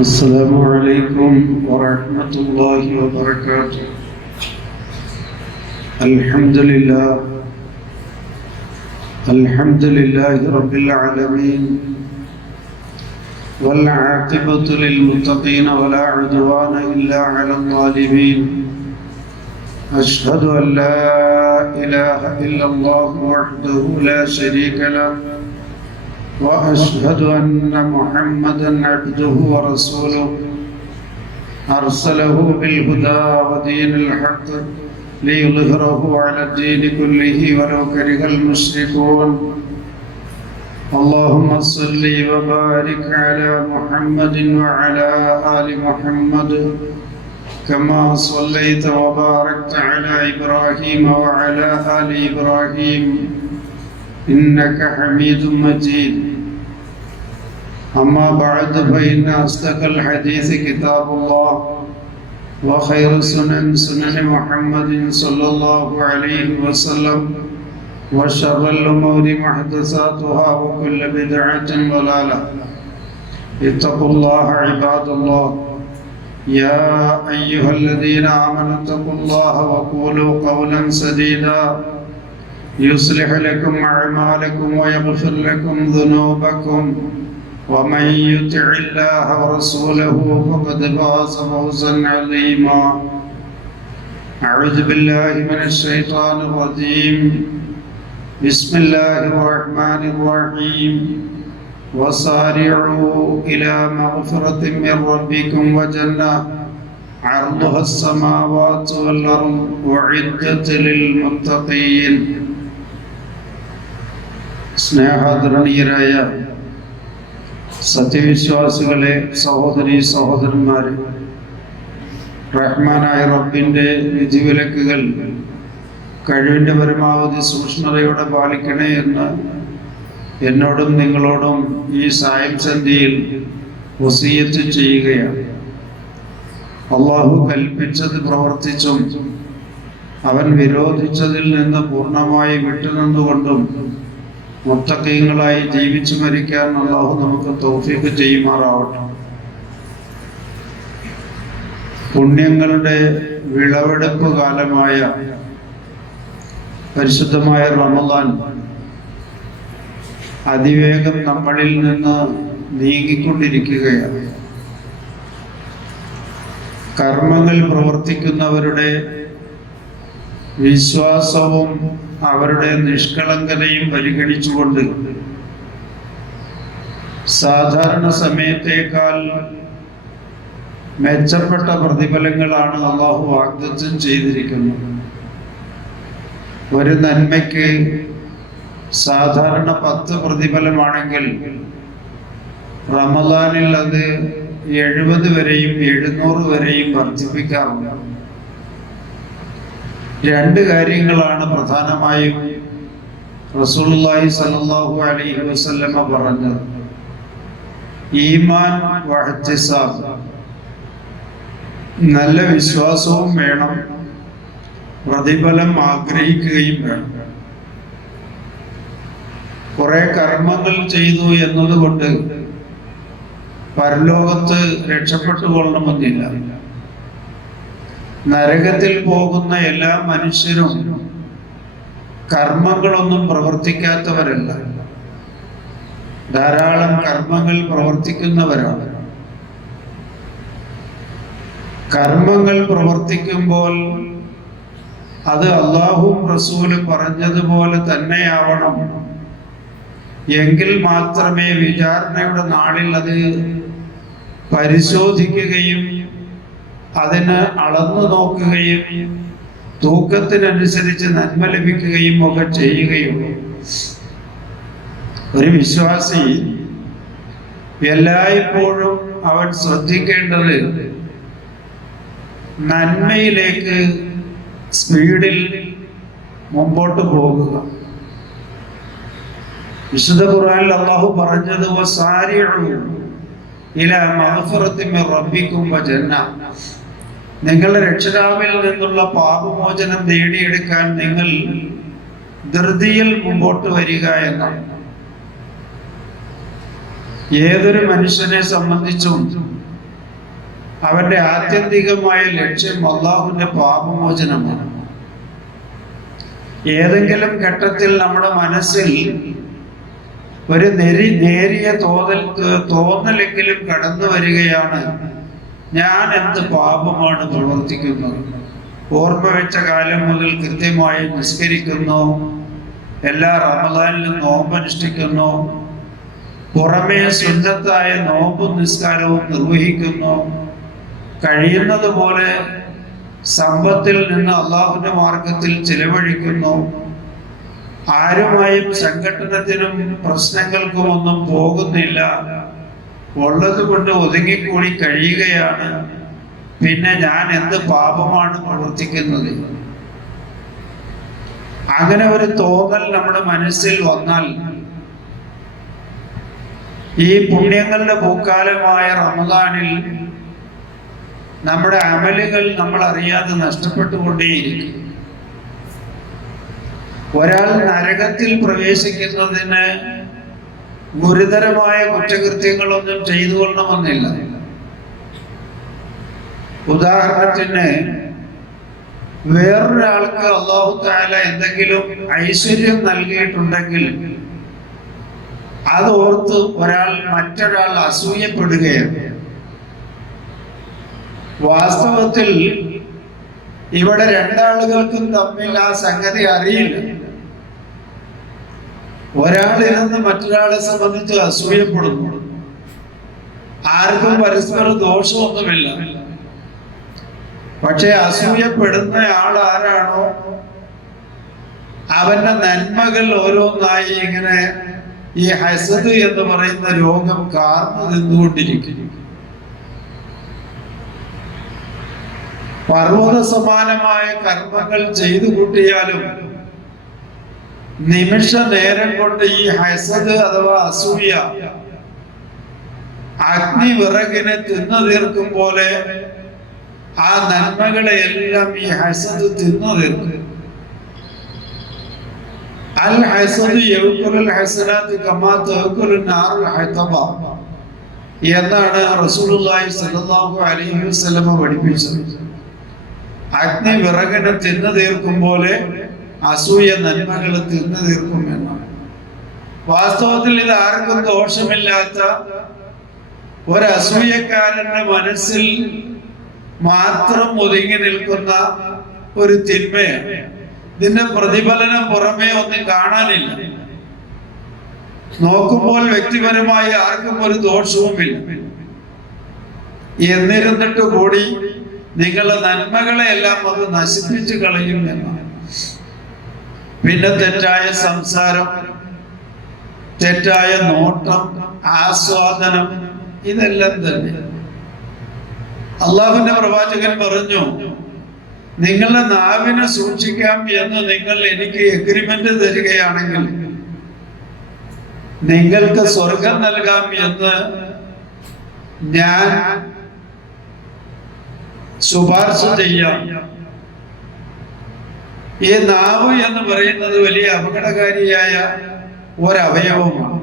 السلام عليكم ورحمة الله وبركاته. الحمد لله رب العالمين، والعاقبة للمتقين ولا عدوان إلا على الظالمين. أشهد أن لا إله إلا الله وحده لا شريك له، وأشهد أن محمدًا عبده ورسوله أرسله بالهدى ودين الحق ليظهره على الدين كله ولو كره المشركون. اللهم صل وبارك على محمد وعلى آل محمد كما صليت وباركت على إبراهيم وعلى آل إبراهيم إنك حميد مجيد. أما بعد فإن أصدق الحديث كتاب الله، وخير سنن محمد صلى الله عليه وسلم، وشر الأمور محدثاتها وكل بدعة ضلالة. اتقوا الله عباد الله. يا أيها الذين آمنوا اتقوا الله وقولوا قولا سديدا يصلح لكم أعمالكم ويغفر لكم ذنوبكم، ومن يطع الله ورسوله فقد فاز فوزا عظيما. أعوذ بالله من الشيطان الرجيم. بسم الله الرحمن الرحيم. وسارعوا إلى مغفرة من ربكم وجنة عرضها السماوات والأرض أعدت للمتقين. സ്നേഹാദരണീയരായ സത്യവിശ്വാസികളെ, സഹോദരീ സഹോദരന്മാരെ, റഹ്മാനായ റബ്ബിൻ്റെ വിധിവിലക്കുകൾ കഴിവിൻ്റെ പരമാവധി സൂക്ഷ്മതയോടെ പാലിക്കണേ എന്ന് എന്നോടും നിങ്ങളോടും ഈ സായം സന്ധ്യയിൽ വസിയത്ത് ചെയ്യുകയാണ്. അള്ളാഹു കൽപ്പിച്ചത് പ്രവർത്തിച്ചും അവൻ വിരോധിച്ചതിൽ നിന്ന് പൂർണ്ണമായി വിട്ടുനിന്നുകൊണ്ടും മുത്തഖീങ്ങളായി ജീവിച്ചു മരിക്കാൻ അള്ളാഹു നമുക്ക് തൗഫീഖ് ചെയ്യുമാറാവട്ടെ. പുണ്യങ്ങളുടെ വിളവെടുപ്പ് കാലമായ പരിശുദ്ധമായ റമദാൻ അതിവേഗം നമ്മളിൽ നിന്ന് നീങ്ങിക്കൊണ്ടിരിക്കുകയാണ്. കർമ്മങ്ങൾ പ്രവർത്തിക്കുന്നവരുടെ വിശ്വാസവും അവരുടെ നിഷ്കളങ്കതയും പരിഗണിച്ചുകൊണ്ട് സാധാരണ സമയത്തേക്കാൾ മെച്ചപ്പെട്ട പ്രതിഫലങ്ങളാണ് അള്ളാഹു വാഗ്ദത്തം ചെയ്തിരിക്കുന്നത്. ഒരു നന്മയ്ക്ക് സാധാരണ 10 പ്രതിഫലമാണെങ്കിൽ റമദാനിൽ അത് 70 വരെയും 700 വരെയും വർദ്ധിപ്പിക്കാറുണ്ട്. 2 കാര്യങ്ങളാണ് പ്രധാനമായും റസൂലുള്ളാഹി സ്വല്ലല്ലാഹു അലൈഹി വസല്ലമ പറഞ്ഞത്. ഈമാൻ വഹ്തിസാബ്, നല്ല വിശ്വാസവും വേണം, പ്രതിഫലം ആഗ്രഹിക്കുകയും വേണം. കുറെ കർമ്മങ്ങൾ ചെയ്തു എന്നതുകൊണ്ട് പരലോകത്ത് രക്ഷപ്പെട്ടുകൊള്ളണമെന്നില്ല. നരകത്തിൽ പോകുന്ന എല്ലാ മനുഷ്യരും കർമ്മങ്ങളൊന്നും പ്രവർത്തിക്കാത്തവരല്ല, ധാരാളം കർമ്മങ്ങൾ പ്രവർത്തിക്കുന്നവരാണ്. കർമ്മങ്ങൾ പ്രവർത്തിക്കുമ്പോൾ അത് അല്ലാഹുവും റസൂലും പറഞ്ഞതുപോലെ തന്നെയാവണം. എങ്കിൽ മാത്രമേ വിചാരണയുടെ നാളിൽ അത് പരിശോധിക്കുകയും അതിന് അളന്നു നോക്കുകയും തൂക്കത്തിനനുസരിച്ച് നന്മ ലഭിക്കുകയും ഒക്കെ ചെയ്യുകയുള്ളൂ. ഒരു വിശ്വാസി എല്ലായ്പ്പോഴും അവൻ ശ്രദ്ധിക്കേണ്ടത് നന്മയിലേക്ക് സ്പീഡിൽ മുമ്പോട്ട് പോകുക. വിശുദ്ധ ഖുർആനിൽ അല്ലാഹു പറഞ്ഞത് വസാരിഉ ഇലാ മഗ്ഫിറത്തിൻ മിർ റബ്ബിക്കും വജന്ന, നിങ്ങളുടെ രക്ഷിതാവിൽ നിന്നുള്ള പാപമോചനം നേടിയെടുക്കാൻ നിങ്ങൾ ധൃതിയിൽ മുമ്പോട്ട് വരിക എന്നാണ്. ഏതൊരു മനുഷ്യനെ സംബന്ധിച്ചും അവന്റെ ആത്യന്തികമായ ലക്ഷ്യം അള്ളാഹുവിന്റെ പാപമോചനമാണ്. ഏതെങ്കിലും ഘട്ടത്തിൽ നമ്മുടെ മനസ്സിൽ ഒരു നേരിയ തോന്നലെങ്കിലും കടന്നു വരികയാണ്, ഞാൻ എന്ത് പാപമാണ് പ്രവർത്തിക്കുന്നത്. ഓർമ്മ വെച്ച കാലം മുതൽ കൃത്യമായി നിസ്കരിക്കുന്നു, എല്ലാ റമദാനിലും നോമ്പനുഷ്ഠിക്കുന്നു, പുറമേ സുന്നത്തായ നോമ്പും നിസ്കാരവും നിർവഹിക്കുന്നു, കഴിയുന്നത് പോലെ സമ്പത്തിൽ നിന്ന് അള്ളാഹുവിന്റെ മാർഗത്തിൽ ചിലവഴിക്കുന്നു, ആരുമായും സംഘടനത്തിനും പ്രശ്നങ്ങൾക്കും ഒന്നും പോകുന്നില്ല, ഉള്ളത് കൊണ്ട് ഒതുങ്ങിക്കൂടി കഴിയുകയാണ്, പിന്നെ ഞാൻ എന്ത് പാപമാണ് പ്രവർത്തിക്കുന്നത്. അങ്ങനെ ഒരു തോന്നൽ നമ്മുടെ മനസ്സിൽ വന്നാൽ ഈ പുണ്യങ്ങളുടെ പൂക്കാലമായ റമദാനിൽ നമ്മുടെ അമലുകൾ നമ്മൾ അറിയാതെ നഷ്ടപ്പെട്ടുകൊണ്ടേയിരിക്കും. ഒരാൾ നരകത്തിൽ പ്രവേശിക്കുന്നതിന് ഗുരുതരമായ കുറ്റകൃത്യങ്ങളൊന്നും ചെയ്തു കൊള്ളണമെന്നില്ല. ഉദാഹരണത്തിന്, വേറൊരാൾക്ക് അല്ലാഹു തആല എന്തെങ്കിലും ഐശ്വര്യം നൽകിയിട്ടുണ്ടെങ്കിൽ അതോർത്ത് മറ്റൊരാൾ അസൂയപ്പെടുകയാണ്. വാസ്തവത്തിൽ ഇവിടെ രണ്ടാളുകൾക്കും തമ്മിൽ ആ സംഗതി അറിയില്ല. ഒരാളിൽ നിന്ന് മറ്റൊരാളെ സംബന്ധിച്ച് അസൂയപ്പെടുന്നു. ആർക്കും പരസ്പര ദോഷമൊന്നുമില്ല. പക്ഷെ അസൂയപ്പെടുന്ന ആൾ ആരാണോ അവന്റെ നന്മകൾ ഓരോന്നായി ഇങ്ങനെ ഈ ഹസദ് എന്ന് പറയുന്ന രോഗം കാർന്നു നിന്നുകൊണ്ടിരിക്കുന്നു. പർവ്വത സമാനമായ കർമ്മങ്ങൾ ചെയ്തു കൂട്ടിയാലും നിമിഷ നേരം കൊണ്ട് ഈ ഹസദ് അഥവാ അസൂയ അഗ്നി വിറകിനെ തിന്നു തീർക്കും പോലെ ആ നന്മകളെ എല്ലാം ഈ ഹസദ് തിന്നു തീർക്കും. അൽ ഹസദ് യഅ്കുലുൽ ഹസനാത്ത് കമാ തഅ്കുലു നാറുൽ ഹതബ എന്നാണ് റസൂലുള്ളാഹി സ്വല്ലല്ലാഹു അലൈഹി വസല്ലം പഠിപ്പിച്ചത്. അഗ്നി വിറകിനെ തിന്നു തീർക്കും പോലെ അസൂയ നന്മകളെ തിന്നു തീർക്കും എന്നാണ്. വാസ്തവത്തിൽ ഇത് ആർക്കും ദോഷമില്ലാത്ത ഒരു അസൂയക്കാരന്റെ മനസ്സിൽ മാത്രം ഒതുങ്ങി നിൽക്കുന്ന ഒരു തിന്മയാണ്. ഇതിന്റെ പ്രതിഫലനം പുറമേ ഒന്നും കാണാനില്ല. നോക്കുമ്പോൾ വ്യക്തിപരമായി ആർക്കും ഒരു ദോഷവുമില്ല. എന്നിരുന്നിട്ട് കൂടി നിങ്ങളുടെ നന്മകളെ എല്ലാം അത് നശിപ്പിച്ചു കളയും എന്നാണ്. പിന്നെ തെറ്റായ സംസാരം, തെറ്റായ നോട്ടം, ആസ്വാദനം, ഇതെല്ലാം തന്നെ അള്ളാഹുവിന്റെ പ്രവാചകൻ പറഞ്ഞു, നിങ്ങളുടെ നാവിനെ സൂക്ഷിക്കാം എന്ന് നിങ്ങൾ എനിക്ക് എഗ്രിമെന്റ് തരികയാണെങ്കിൽ നിങ്ങൾക്ക് സ്വർഗം നൽകാം എന്ന് ഞാൻ ശുപാർശ ചെയ്യാം. ഈ നാവ് എന്ന് പറയുന്നത് വലിയ അപകടകാരിയായ ഒരവയവമാണ്.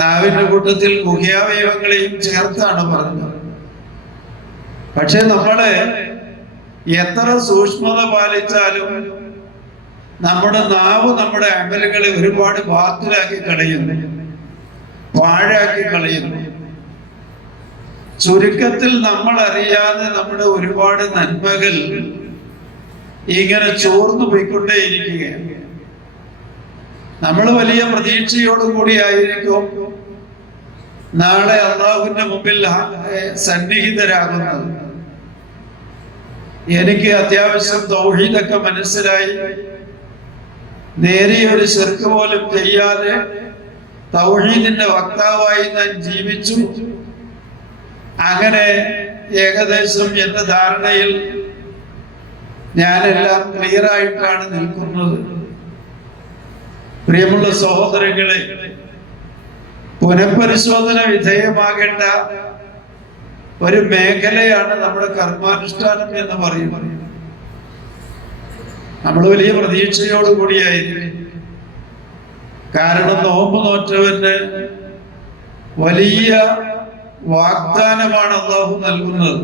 നാവിന്റെ കൂട്ടത്തിൽ ഗുഹ്യാവയവങ്ങളെയും ചേർത്താണ് പറഞ്ഞത്. പക്ഷെ നമ്മള് എത്ര സൂക്ഷ്മത പാലിച്ചാലും നമ്മുടെ നാവ് നമ്മുടെ അമലുകളെ ഒരുപാട് ബാത്തിലാക്കി കളയുന്നു, പാഴാക്കി കളയുന്നു. ചുരുക്കത്തിൽ നമ്മൾ അറിയാതെ നമ്മുടെ ഒരുപാട് നന്മകൾ ഇങ്ങനെ ചോർന്നു പോയിക്കൊണ്ടേയിരിക്കുകയാണ്. നമ്മൾ വലിയ പ്രതീക്ഷയോടുകൂടി ആയിരിക്കും നാളെ അള്ളാഹുവിന്റെ മുമ്പിൽ സന്നിഹിതരാകുന്നത്. എനിക്ക് അത്യാവശ്യം തൗഹീദൊക്കെ മനസ്സിലായി, നേരിയ ഒരു ശിർക്ക് പോലും ചെയ്യാതെ തൗഹീദിന്റെ വക്താവായി ഞാൻ ജീവിച്ചു. അങ്ങനെ ഏകദേശം എന്റെ ധാരണയിൽ ഞാനെല്ലാം ക്ലിയർ ആയിട്ടാണ് നിൽക്കുന്നത്. പ്രിയമുള്ള സഹോദരങ്ങളെ, പുനഃപരിശോധന വിധേയമാകേണ്ട ഒരു മേഖലയാണ് നമ്മുടെ കർമാനുഷ്ഠാനം എന്ന് പറയുന്നത്. നമ്മൾ വലിയ പ്രതീക്ഷയോടുകൂടിയായിരിക്കും. കാരണം നോമ്പ് നോറ്റവന് വലിയ വാഗ്ദാനമാണ് അള്ളാഹു നൽകുന്നത്.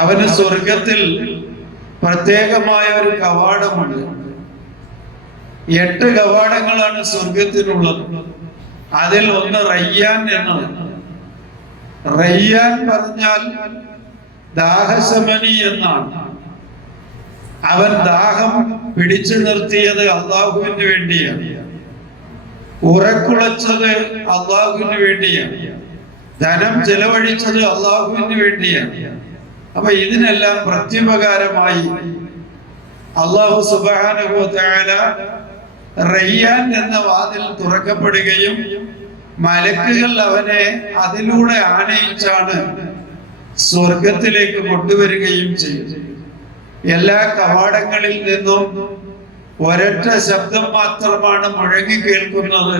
അവന് സ്വർഗത്തിൽ പ്രത്യേകമായ ഒരു കവാടമുണ്ട്. 8 കവാടങ്ങളാണ് സ്വർഗത്തിനുള്ളത്. അതിൽ ഒന്ന് റയ്യാൻ എന്നാണ്. റയ്യാൻ പറഞ്ഞാൽ ദാഹശമനി എന്നാണ്. അവൻ ദാഹം പിടിച്ചു നിർത്തിയത് അള്ളാഹുവിന് വേണ്ടിയാണ്, ഉറക്കുളച്ചത് അള്ളാഹുവിന് വേണ്ടിയാണ്, ധനം ചെലവഴിച്ചത് അള്ളാഹുവിന് വേണ്ടിയാണ്. അപ്പൊ ഇതിനെല്ലാം പ്രത്യുപകാരമായി അള്ളാഹു സുബ്ഹാനഹു വ തആല റയ്യാൻ എന്ന വാതിൽ തുറക്കപ്പെടുകയും മലക്കുകൾ അവനെ അതിലൂടെ ആനയിച്ചാണ് സ്വർഗത്തിലേക്ക് കൊണ്ടുവരികയും ചെയ്യും. എല്ലാ കവാടങ്ങളിൽ നിന്നും ഒരൊറ്റ ശബ്ദം മാത്രമാണ് മുഴങ്ങി കേൾക്കുന്നത്,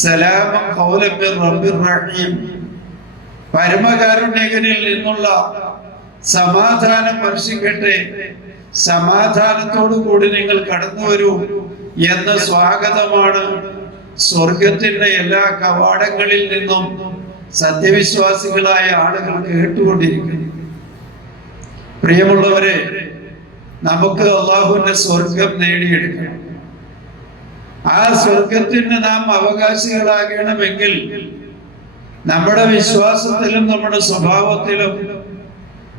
സലാമൻ ഖൗലൻ മിർ റബ്ബിർ റഹീം. പരമകാരുണ്യകനിൽ നിന്നുള്ള സമാധാനം വർഷിക്കട്ടെ, സമാധാനത്തോടു കൂടി നിങ്ങൾ കടന്നു വരൂ എന്ന സ്വാഗതമാണ് സ്വർഗത്തിന്റെ എല്ലാ കവാടങ്ങളിൽ നിന്നും സത്യവിശ്വാസികളായ ആളുകൾ കേട്ടുകൊണ്ടിരിക്കുന്നത്. പ്രിയമുള്ളവരെ, നമുക്ക് അള്ളാഹുവിന്റെ സ്വർഗം നേടിയെടുക്കണം. ആ സ്വർഗത്തിന് നാം അവകാശികളാകണമെങ്കിൽ നമ്മുടെ വിശ്വാസത്തിലും നമ്മുടെ സ്വഭാവത്തിലും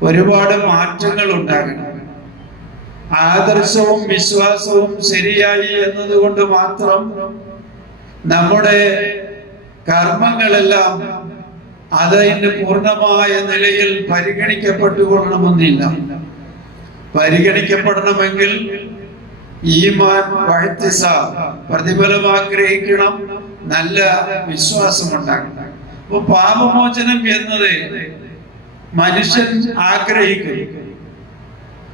ഒരുപാട് മാറ്റങ്ങൾ ഉണ്ടാകണം. ആദർശവും വിശ്വാസവും ശരിയായി എന്നതുകൊണ്ട് മാത്രം നമ്മുടെ കർമ്മങ്ങളെല്ലാം അതിന്റെ പൂർണ്ണമായ നിലയിൽ പരിഗണിക്കപ്പെട്ടുകൊള്ളണമെന്നില്ല. പരിഗണിക്കപ്പെടണമെങ്കിൽ ഈമാൻ വഇഹ്തിസാബ്, പ്രതിഫലം ആഗ്രഹിക്കണം, നല്ല വിശ്വാസം ഉണ്ടാകണം. അപ്പൊ പാപമോചനം എന്നത് മനുഷ്യൻ ആഗ്രഹിക്കും.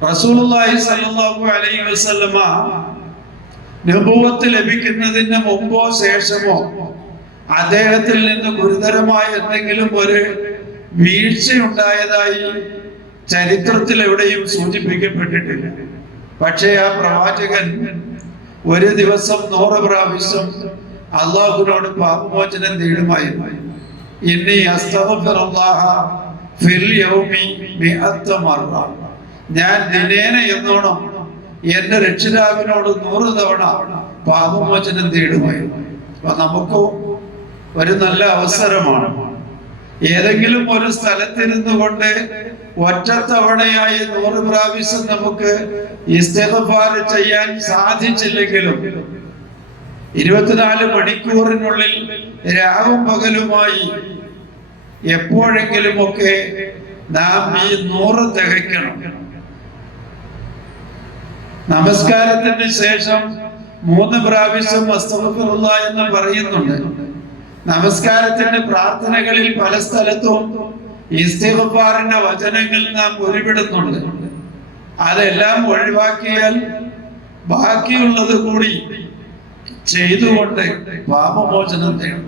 റസൂലുള്ളാഹി സ്വല്ലല്ലാഹു അലൈഹി വസല്ലമ നബുവത്ത് ലഭിക്കുന്നതിന് മുമ്പോ ശേഷമോ അദ്ദേഹത്തിൽ നിന്ന് ഗുരുതരമായ എന്തെങ്കിലും ഒരു വീഴ്ചയുണ്ടായതായി ചരിത്രത്തിൽ എവിടെയും സൂചിപ്പിക്കപ്പെട്ടിട്ടില്ല. പക്ഷേ ആ പ്രവാചകൻ ഒരു ദിവസം 100 പ്രാവശ്യം അള്ളാഹുവിനോട് പാപമോചനം തേടുമായിരുന്നു. ഇന്നി അസ്തഗ്ഫിറുല്ലാഹ ഫിൽ യൗമി 100 മർറ. ഞാൻ ദിനേന എന്നോണം എന്റെ രക്ഷിതാവിനോട് 100 തവണ പാപമോചനം തേടുമായിരുന്നു. അപ്പൊ നമുക്കും ഒരു നല്ല അവസരമാണ്. ഏതെങ്കിലും ഒരു സ്ഥലത്തിരുന്നു കൊണ്ട് ഒറ്റത്തവണയായി 100 പ്രാവശ്യം നമുക്ക് ഇസ്തിഗ്ഫാർ ചെയ്യാൻ സാധിച്ചില്ലെങ്കിലും 24 മണിക്കൂറിനുള്ളിൽ രാവും പകലുമായി എപ്പോഴെങ്കിലും ഒക്കെ നാം ഈ 100 തികയ്ക്കണം. നമസ്കാരത്തിന് ശേഷം 3 പ്രാവശ്യം അസ്തഗ്ഫിറുല്ലാഹ് എന്ന് പറയുന്നുണ്ട്. നമസ്കാരത്തിന്റെ പ്രാർത്ഥനകളിൽ പല സ്ഥലത്തും ഇസ്തിഗ്ഫാറിന്റെ വചനങ്ങൾ നാം ഉരുവിടുന്നുണ്ട്. അതെല്ലാം ഒഴിവാക്കിയാൽ ബാക്കിയുള്ളത് കൂടി ചെയ്തുകൊണ്ട് പാപമോചനം തേടും.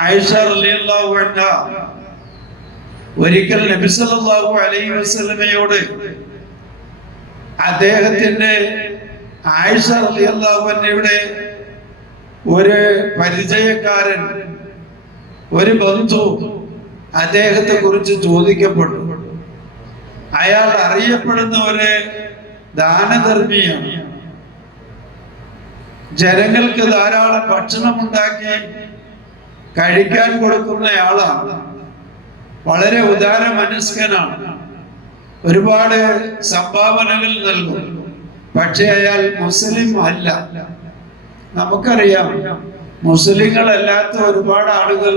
ആയിഷ റളിയല്ലാഹു അൻഹ ഒരിക്കൽ നബി സല്ലല്ലാഹു അലൈഹി വസല്ലമയോട് അദ്ദേഹത്തിന്റെ ആയിഷ റളിയല്ലാഹു അൻഹയുടെ ഒരു പരിചയക്കാരൻ, ഒരു ബന്ധു അദ്ദേഹത്തെ കുറിച്ച് ചോദിക്കപ്പെട്ടു. അയാൾ അറിയപ്പെടുന്ന ഒരു ദാനധർമ്മിയാണ്. ജനങ്ങൾക്ക് ധാരാളം ഭക്ഷണം ഉണ്ടാക്കി കഴിക്കാൻ കൊടുക്കുന്നയാളാണ്. വളരെ ഉദാര മനസ്കനാണ്. ഒരുപാട് സംഭാവനകൾ നൽകും. പക്ഷെ അയാൾ മുസ്ലിം അല്ല. നമുക്കറിയാം, മുസ്ലിങ്ങളല്ലാത്ത ഒരുപാട് ആളുകൾ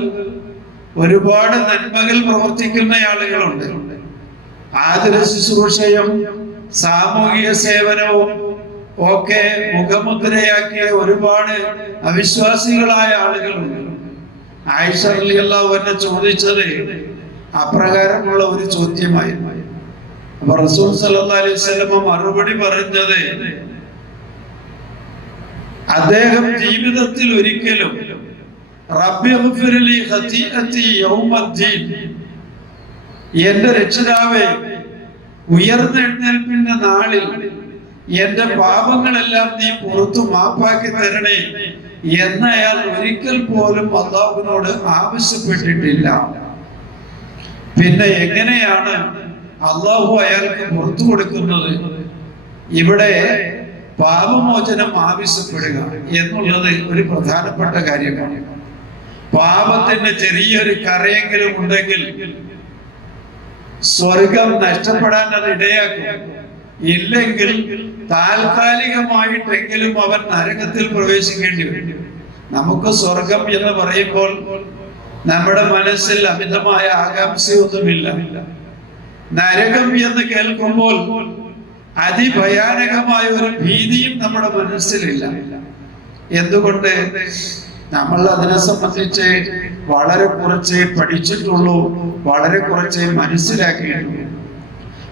ഒരുപാട് നന്മകൾ പ്രവർത്തിക്കുന്ന ആളുകളുണ്ട്. ആതുര ശുശ്രൂഷയും സാമൂഹിക സേവനവും ഒക്കെ മുഖമുദ്രയാക്കിയ ഒരുപാട് അവിശ്വാസികളായ ആളുകളുണ്ട്. ആയിഷ റളിയല്ലാഹു അൻഹ ചോദിച്ചത് അപ്രകാരമുള്ള ഒരു ചോദ്യമായിരുന്നു. അപ്പൊ റസൂൽ സല്ലല്ലാഹു അലൈഹി വസല്ലം മറുപടി പറഞ്ഞത്, അദ്ദേഹം ജീവിതത്തിൽ ഒരിക്കലും റബ്ബി ഗ്ഫിർ ലി ഖതീഅതി യൗമദ്ദീൻ, എന്റെ രക്ഷിതാവേ ഉയർന്നെഴുന്നേൽപ്പിന്റെ നാളിൽ എന്റെ പാപങ്ങളെല്ലാം നീ പുറത്തു മാപ്പാക്കി തരണേ എന്ന് അയാൾ ഒരിക്കൽ പോലും അള്ളാഹുവിനോട് ആവശ്യപ്പെട്ടിട്ടില്ല. പിന്നെ എങ്ങനെയാണ് അള്ളാഹു അയാൾക്ക് പുറത്തു കൊടുക്കുന്നത്? ഇവിടെ പാപമോചനം ആവശ്യപ്പെടുക എന്നുള്ളത് ഒരു പ്രധാനപ്പെട്ട കാര്യമാണ്. പാപത്തിന് ചെറിയൊരു കറയെങ്കിലും ഉണ്ടെങ്കിൽ സ്വർഗം നഷ്ടപ്പെടാൻ അത് ഇടയാക്കും. ഇല്ലെങ്കിൽ താൽക്കാലികമായിട്ടെങ്കിലും അവൻ നരകത്തിൽ പ്രവേശിക്കേണ്ടി വരും. നമുക്ക് സ്വർഗം എന്ന് പറയുമ്പോൾ നമ്മുടെ മനസ്സിൽ അമിതമായ ആകാംക്ഷയൊന്നുമില്ല. നരകം എന്ന് കേൾക്കുമ്പോൾ അതിഭയാനകമായ ഒരു ഭീതിയും നമ്മുടെ മനസ്സിലില്ല. എന്തുകൊണ്ട്? നമ്മൾ അതിനെ സംബന്ധിച്ച് വളരെ കുറച്ചേ പഠിച്ചിട്ടുള്ളൂ, വളരെ കുറച്ചേ മനസ്സിലാക്കിയിട്ടുള്ളൂ.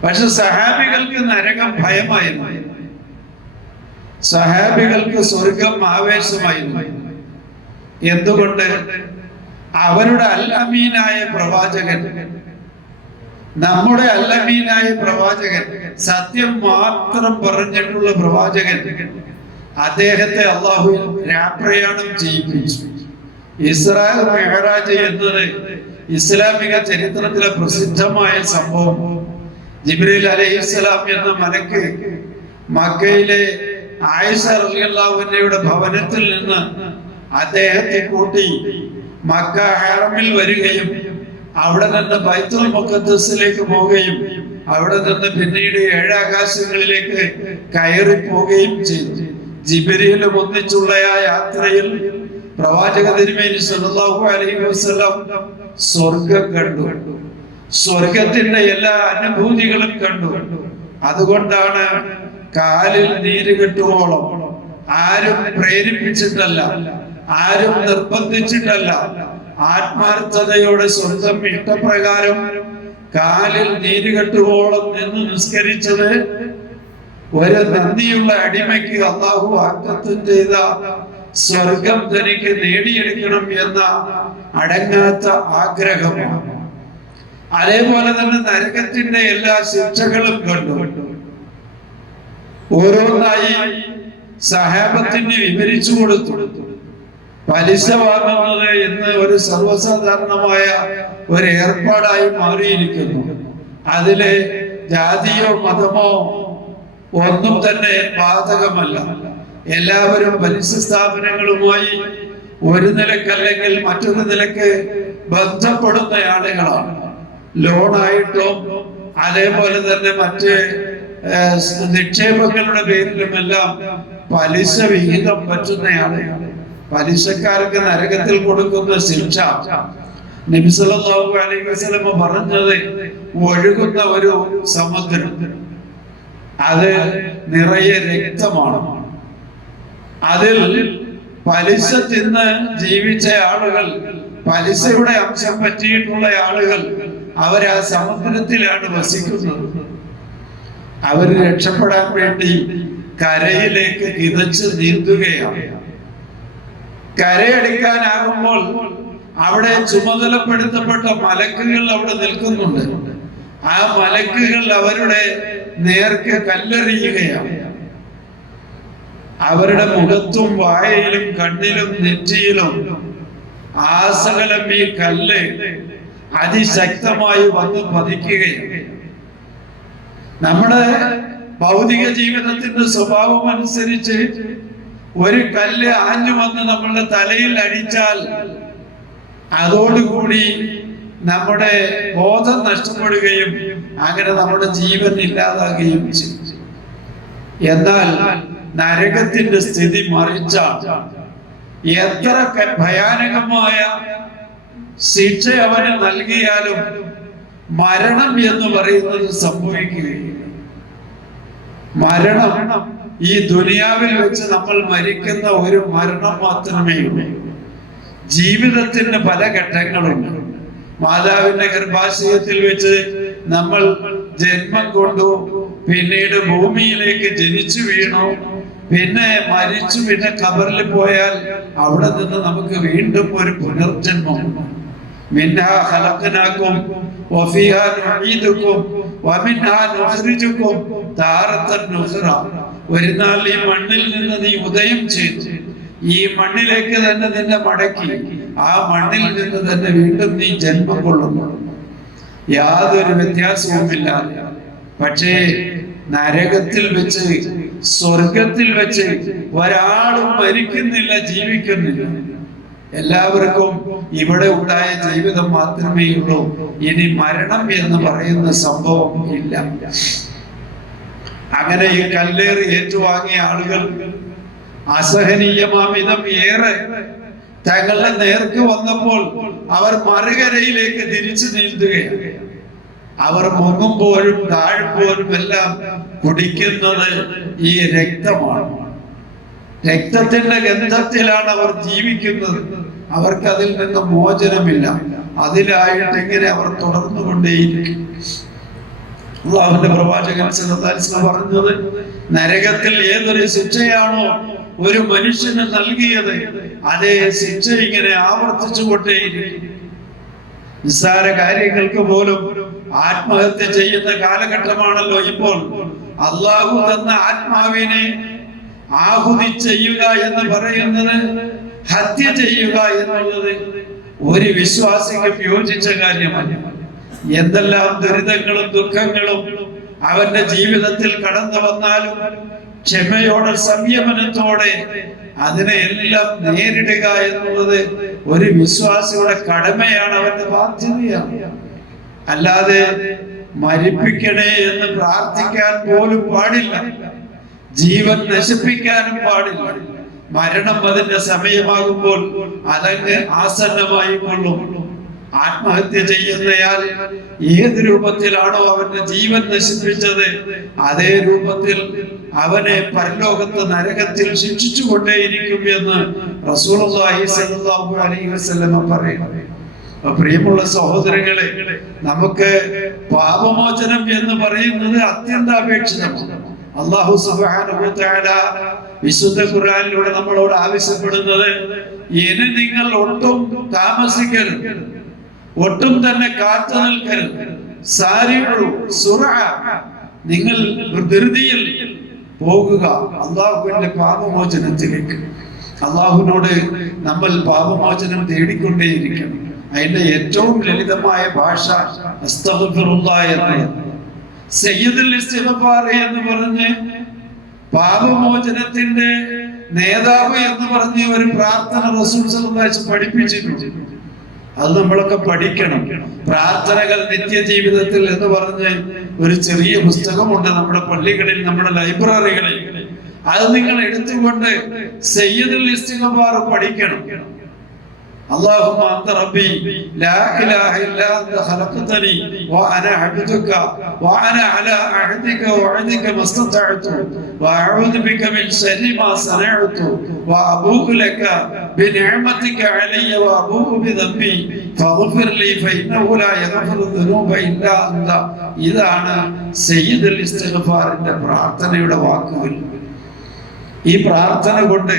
പക്ഷെ സഹാബികൾക്ക് നരകം ഭയമായിരുന്നു, സഹാബികൾക്ക് സ്വർഗം ആവേശമായിരുന്നു. എന്തുകൊണ്ട്? അവരുടെ അൽ-അമീനായ പ്രവാചകൻ, നമ്മുടെ അൽ-അമീനായ പ്രവാചകൻ, സത്യം മാത്രം പറഞ്ഞിട്ടുള്ള പ്രവാചകൻ, അദ്ദേഹത്തെ അള്ളാഹു രാപ്രയാണം ചെയ്യിപ്പിച്ചു. ഇസ്രാ മെഹറാജ് എന്നത് ഇസ്ലാമിക ചരിത്രത്തിലെ പ്രസിദ്ധമായ സംഭവം. ജിബ്രീൽ അലൈഹിസ്സലാം എന്ന മലക്ക് മക്കയിലെ ആയിഷ റളിയല്ലാഹു അൻഹയുടെ ഭവനത്തിൽ നിന്ന് അദ്ദേഹത്തെ കൂട്ടി മക്ക ഹറമിൽ വരികയും അവിടെ നിന്ന് ബൈത്തുൽ മുഖദ്ദസിലേക്ക് പോവുകയും അവിടെ നിന്ന് പിന്നീട് 7 ആകാശങ്ങളിലേക്ക് കയറി പോവുകയും ചെയ്തു. ജിബ്രീലും ഒന്നിച്ചുള്ള ആ യാത്രയിൽ പ്രവാചക തിരുമേനി സല്ലല്ലാഹു അലൈഹി വസല്ലം സ്വർഗം കണ്ടു, സ്വർഗത്തിന്റെ എല്ലാ അനുഭൂതികളും കണ്ടു. അതുകൊണ്ടാണ് കാലിൽ നീര് കെട്ടുവോളം ആരും പ്രേരിപ്പിച്ചിട്ടല്ല, ആരും നിർബന്ധിച്ചിട്ടല്ല, ആത്മാർത്ഥതയോടെ സ്വന്തം ഇഷ്ടപ്രകാരം കാലിൽ നീര് കെട്ടുവോളം നിന്ന് നിസ്കരിച്ചത് ഒരു നന്ദിയുള്ള അടിമയ്ക്ക് അള്ളാഹു വാഗ്ദത്തം ചെയ്ത സ്വർഗം തനിക്ക് നേടിയെടുക്കണം എന്ന അടങ്ങാത്ത ആഗ്രഹമാണ്. അതേപോലെ തന്നെ നരകത്തിന്റെ എല്ലാ ശിക്ഷകളും കണ്ടു. ഓരോന്നായി സഹാബത്തിന് വിവരിച്ചു കൊടുത്തു. പലിശ വാങ്ങുന്നത് ഇന്ന് ഒരു സർവ്വസാധാരണമായ ഒരു ഏർപ്പാടായി മാറിയിരിക്കുന്നു. അതിലെ ജാതിയോ മതമോ ഒന്നും തന്നെ ബാധകമല്ല. എല്ലാവരും പലിശ സ്ഥാപനങ്ങളുമായി ഒരു നിലക്കല്ലെങ്കിൽ മറ്റൊരു നിലക്ക് ബന്ധപ്പെടുന്ന ആളുകളാണ്. ലോണായിട്ടോ അതേപോലെ തന്നെ മറ്റ് നിക്ഷേപങ്ങളുടെ പേരിലുമെല്ലാം പലിശ വിഹിതം പറ്റുന്ന ആളുകളാണ്. പലിശക്കാർക്ക് നരകത്തിൽ കൊടുക്കുന്ന ശിക്ഷ നബി സല്ലല്ലാഹു അലൈഹി വസല്ലം പറഞ്ഞത് ഒഴുകുന്ന ഒരു സമുദ്രം, അത് നിറയെ രക്തമാണ്. അതിൽ പലിശ തിന്ന് ജീവിച്ച ആളുകൾ, പലിശയുടെ അംശം പറ്റിയിട്ടുള്ള ആളുകൾ, അവർ ആ സമുദ്രത്തിലാണ് വസിക്കുന്നത്. അവർ രക്ഷപ്പെടാൻ വേണ്ടി കരയിലേക്ക് കിതച്ച് നീന്തുകയാണ്. കരയടിക്കാനാകുമ്പോൾ അവിടെ ചുമതലപ്പെടുത്തപ്പെട്ട മലക്കുകൾ അവിടെ നിൽക്കുന്നുണ്ട്. ആ മലക്കുകൾ അവരുടെ നേർക്ക് കല്ലെറിയുകയാണ്. അവരുടെ മുഖത്തും വായയിലും കണ്ണിലും നെറ്റിയിലും ആസകലം ഈ കല്ല് അതിശക്തമായി വന്ന് പതിക്കുകയാണ്. നമ്മുടെ ഭൗതിക ജീവിതത്തിന്റെ സ്വഭാവം അനുസരിച്ച് ഒരു കല്ല് ആഞ്ഞു വന്ന് നമ്മളുടെ തലയിൽ അടിച്ചാൽ അതോടുകൂടി നമ്മുടെ ബോധം നഷ്ടപ്പെടുകയും അങ്ങനെ നമ്മുടെ ജീവൻ ഇല്ലാതാകുകയും ചെയ്യും. എന്നാൽ നരകത്തിന്റെ സ്ഥിതി മറിച്ചാണ്. എത്ര ഭയാനകമായ ശിക്ഷ അവന് നൽകിയാലും മരണം എന്ന് പറയുന്നത് സംഭവിക്കുകയില്ല. മരണം ഈ ദുനിയാവിൽ വെച്ച് നമ്മൾ മരിക്കുന്ന ഒരു മരണം മാത്രമേ ഉള്ളൂ. ജീവിതത്തിന് പല ഘട്ടങ്ങളുണ്ട്. മാതാവിന്റെ ഗർഭാശയത്തിൽ വെച്ച് നമ്മൾ ജന്മം കൊണ്ടു, പിന്നീട് ഭൂമിയിലേക്ക് ജനിച്ചു വീണു, പിന്നെ മരിച്ചു, പിന്നെ ഖബറിൽ പോയാൽ അവിടെ നിന്ന് നമുക്ക് വീണ്ടും ഒരു പുനർജന്മം. മിൻഹാ ഖലഖനാകും വഫീഹാ നുഈദുകും വമിൻഹാ നുഖ്രിജുകും താറത്തൻ ഉഖ്റ. ഒരു നാൾ ഈ മണ്ണിൽ നിന്ന് നീ ഉദയം ചെയ്തു, ഈ മണ്ണിലേക്ക് തന്നെ നിന്നെ മടക്കി, ആ മണ്ണിൽ നിന്ന് തന്നെ വീണ്ടും നീ ജന്മം കൊള്ളുന്നു, യാതൊരു വ്യത്യാസവുമില്ലാതെ. പക്ഷേ നരകത്തിൽ വെച്ച് സ്വർഗത്തിൽ വെച്ച് ഒരാളും മരിക്കുന്നില്ല, ജീവിക്കുന്നില്ല. എല്ലാവർക്കും ഇവിടെ ഉണ്ടായ ജീവിതം മാത്രമേ ഉള്ളൂ. ഇനി മരണം എന്ന് പറയുന്ന സംഭവം ഇല്ല. അങ്ങനെ ഈ കല്ലേറ് ഏറ്റുവാങ്ങിയ ആളുകൾ അസഹനീയമാമിതം ഏറെ തങ്ങളുടെ നേർക്ക് വന്നപ്പോൾ അവർ മറുകരയിലേക്ക് തിരിച്ചു നീന്തുകയാണ്. അവർ മുങ്ങുമ്പോഴും താഴുമ്പോഴും എല്ലാം കുടിക്കുന്നത് ഈ രക്തമാണ്. രക്തത്തിന്റെ ഗന്ധത്തിലാണ് അവർ ജീവിക്കുന്നത്. അവർക്ക് അതിൽ നിന്ന് മോചനമില്ല. അതിലായിട്ട് ഇങ്ങനെ അവർ തുടർന്നുകൊണ്ടേയിരിക്കും. അല്ലാഹുവിന്റെ പ്രവാചകൻ സല്ലല്ലാഹു അലൈഹി വസല്ലം പറഞ്ഞത്, നരകത്തിൽ ഏതൊരു ശിക്ഷയാണോ ഒരു മനുഷ്യന് നൽകിയത്, അതേ ശിക്ഷ ഇങ്ങനെ ആവർത്തിച്ചു കൊണ്ടേയിരിക്കും. നിസ്സാര കാര്യങ്ങൾക്ക് പോലും ആത്മഹത്യ ചെയ്യുന്ന കാലഘട്ടമാണല്ലോ ഇപ്പോൾ. അള്ളാഹു തന്ന ആത്മാവിനെ ആഹുതി ചെയ്യുക എന്ന് പറയുന്നത്, ഹത്യ ചെയ്യുക എന്നുള്ളത് ഒരു വിശ്വാസിക്ക് യോജിച്ച കാര്യമല്ല. എന്തെല്ലാം ദുരിതങ്ങളും ദുഃഖങ്ങളും അവന്റെ ജീവിതത്തിൽ കടന്നു വന്നാലും ക്ഷമയോടെ സംയമനത്തോടെ അതിനെ എല്ലാം നേരിടുക എന്നുള്ളത് ഒരു വിശ്വാസിയുടെ കടമയാണ്, അവന്റെ ബാധ്യതയാണ്. അല്ലാതെ മരിപ്പിക്കണേ എന്ന് പ്രാർത്ഥിക്കാൻ പോലും പാടില്ല, ജീവൻ നശിപ്പിക്കാനും പാടില്ല. മരണം അതിന്റെ സമയമാകുമ്പോൾ അതങ്ങ് ആസന്നമായി കൊള്ളും. ആത്മഹത്യ ചെയ്യുന്നയാൾ ഏത് രൂപത്തിലാണോ അവന്റെ ജീവൻ നശിപ്പിച്ചത്, അതേ രൂപത്തിൽ അവനെ പരലോകത്ത് നരകത്തിൽ ശിക്ഷിച്ചു കൊണ്ടേയിരിക്കും എന്ന് റസൂലുള്ളാഹി സ്വല്ലല്ലാഹു അലൈഹി വസല്ലം പറയുന്നു. പ്രിയമുള്ള സഹോദരങ്ങളെ, നമുക്ക് പാപമോചനം എന്ന് പറയുന്നത് അത്യന്താപേക്ഷിതമാണ്. അല്ലാഹു സുബ്ഹാനഹു വ തആല വിശുദ്ധ ഖുർആനിലൂടെ നമ്മളോട് ആവശ്യപ്പെടുന്നത്, ഇനി നിങ്ങൾ ഒട്ടും താമസിക്കരുത്, ഒട്ടും തന്നെ കാത്തു നിൽക്കരുത്. സാരിഉ സുറഅ, നിങ്ങൾ ധൃതിയിൽ പോകുക അല്ലാഹുവിന്റെ പാപമോചനത്തിലേക്ക്. അല്ലാഹുവിനോട് നമ്മൾ പാപമോചനം തേടിക്കൊണ്ടേയിരിക്കണം. അതിന്റെ ഏറ്റവും ലളിതമായ ഭാഷ അസ്തഗ്ഫിറുല്ലാഹ് എന്നാണ്. സയ്യിദുൽ ഇസ്തിഗ്ഫാർ എന്ന് പറഞ്ഞ് പാപമോചനത്തിന്റെ നേതാവ് എന്ന് പറഞ്ഞ് ഒരു പ്രാർത്ഥന റസൂൽ സല്ലല്ലാഹു അലൈഹി വസല്ലം പഠിപ്പിച്ചിട്ടുണ്ട്. അത് നമ്മളൊക്കെ പഠിക്കണം. പ്രാർത്ഥനകൾ നിത്യജീവിതത്തിൽ എന്ന് പറഞ്ഞ് ഒരു ചെറിയ പുസ്തകമുണ്ട് നമ്മുടെ പള്ളികളിൽ, നമ്മുടെ ലൈബ്രറികളിൽ. അത് നിങ്ങൾ എടുത്തുകൊണ്ട് സയ്യിദുൽ ഇസ്തിഗ്ഫാർ പഠിക്കണം. اللهم أنت ربي لا إله إلا أنت خلقتني وأنا عبدك وأنا على عهدك ووعدك ما استطعت وأعوذ بك من شر ما صنعت وأبوء لك بنعمتك علي وأبوء بذنبي فاغفر لي فإنه لا يغفر الذنوب إلا أنت. ഇതാണ് സയ്യിദുൽ ഇസ്തിഗ്ഫാറിന്റെ പ്രാർത്ഥനയുടെ വാക്കുകൾ. ഈ പ്രാർത്ഥന കൊണ്ട്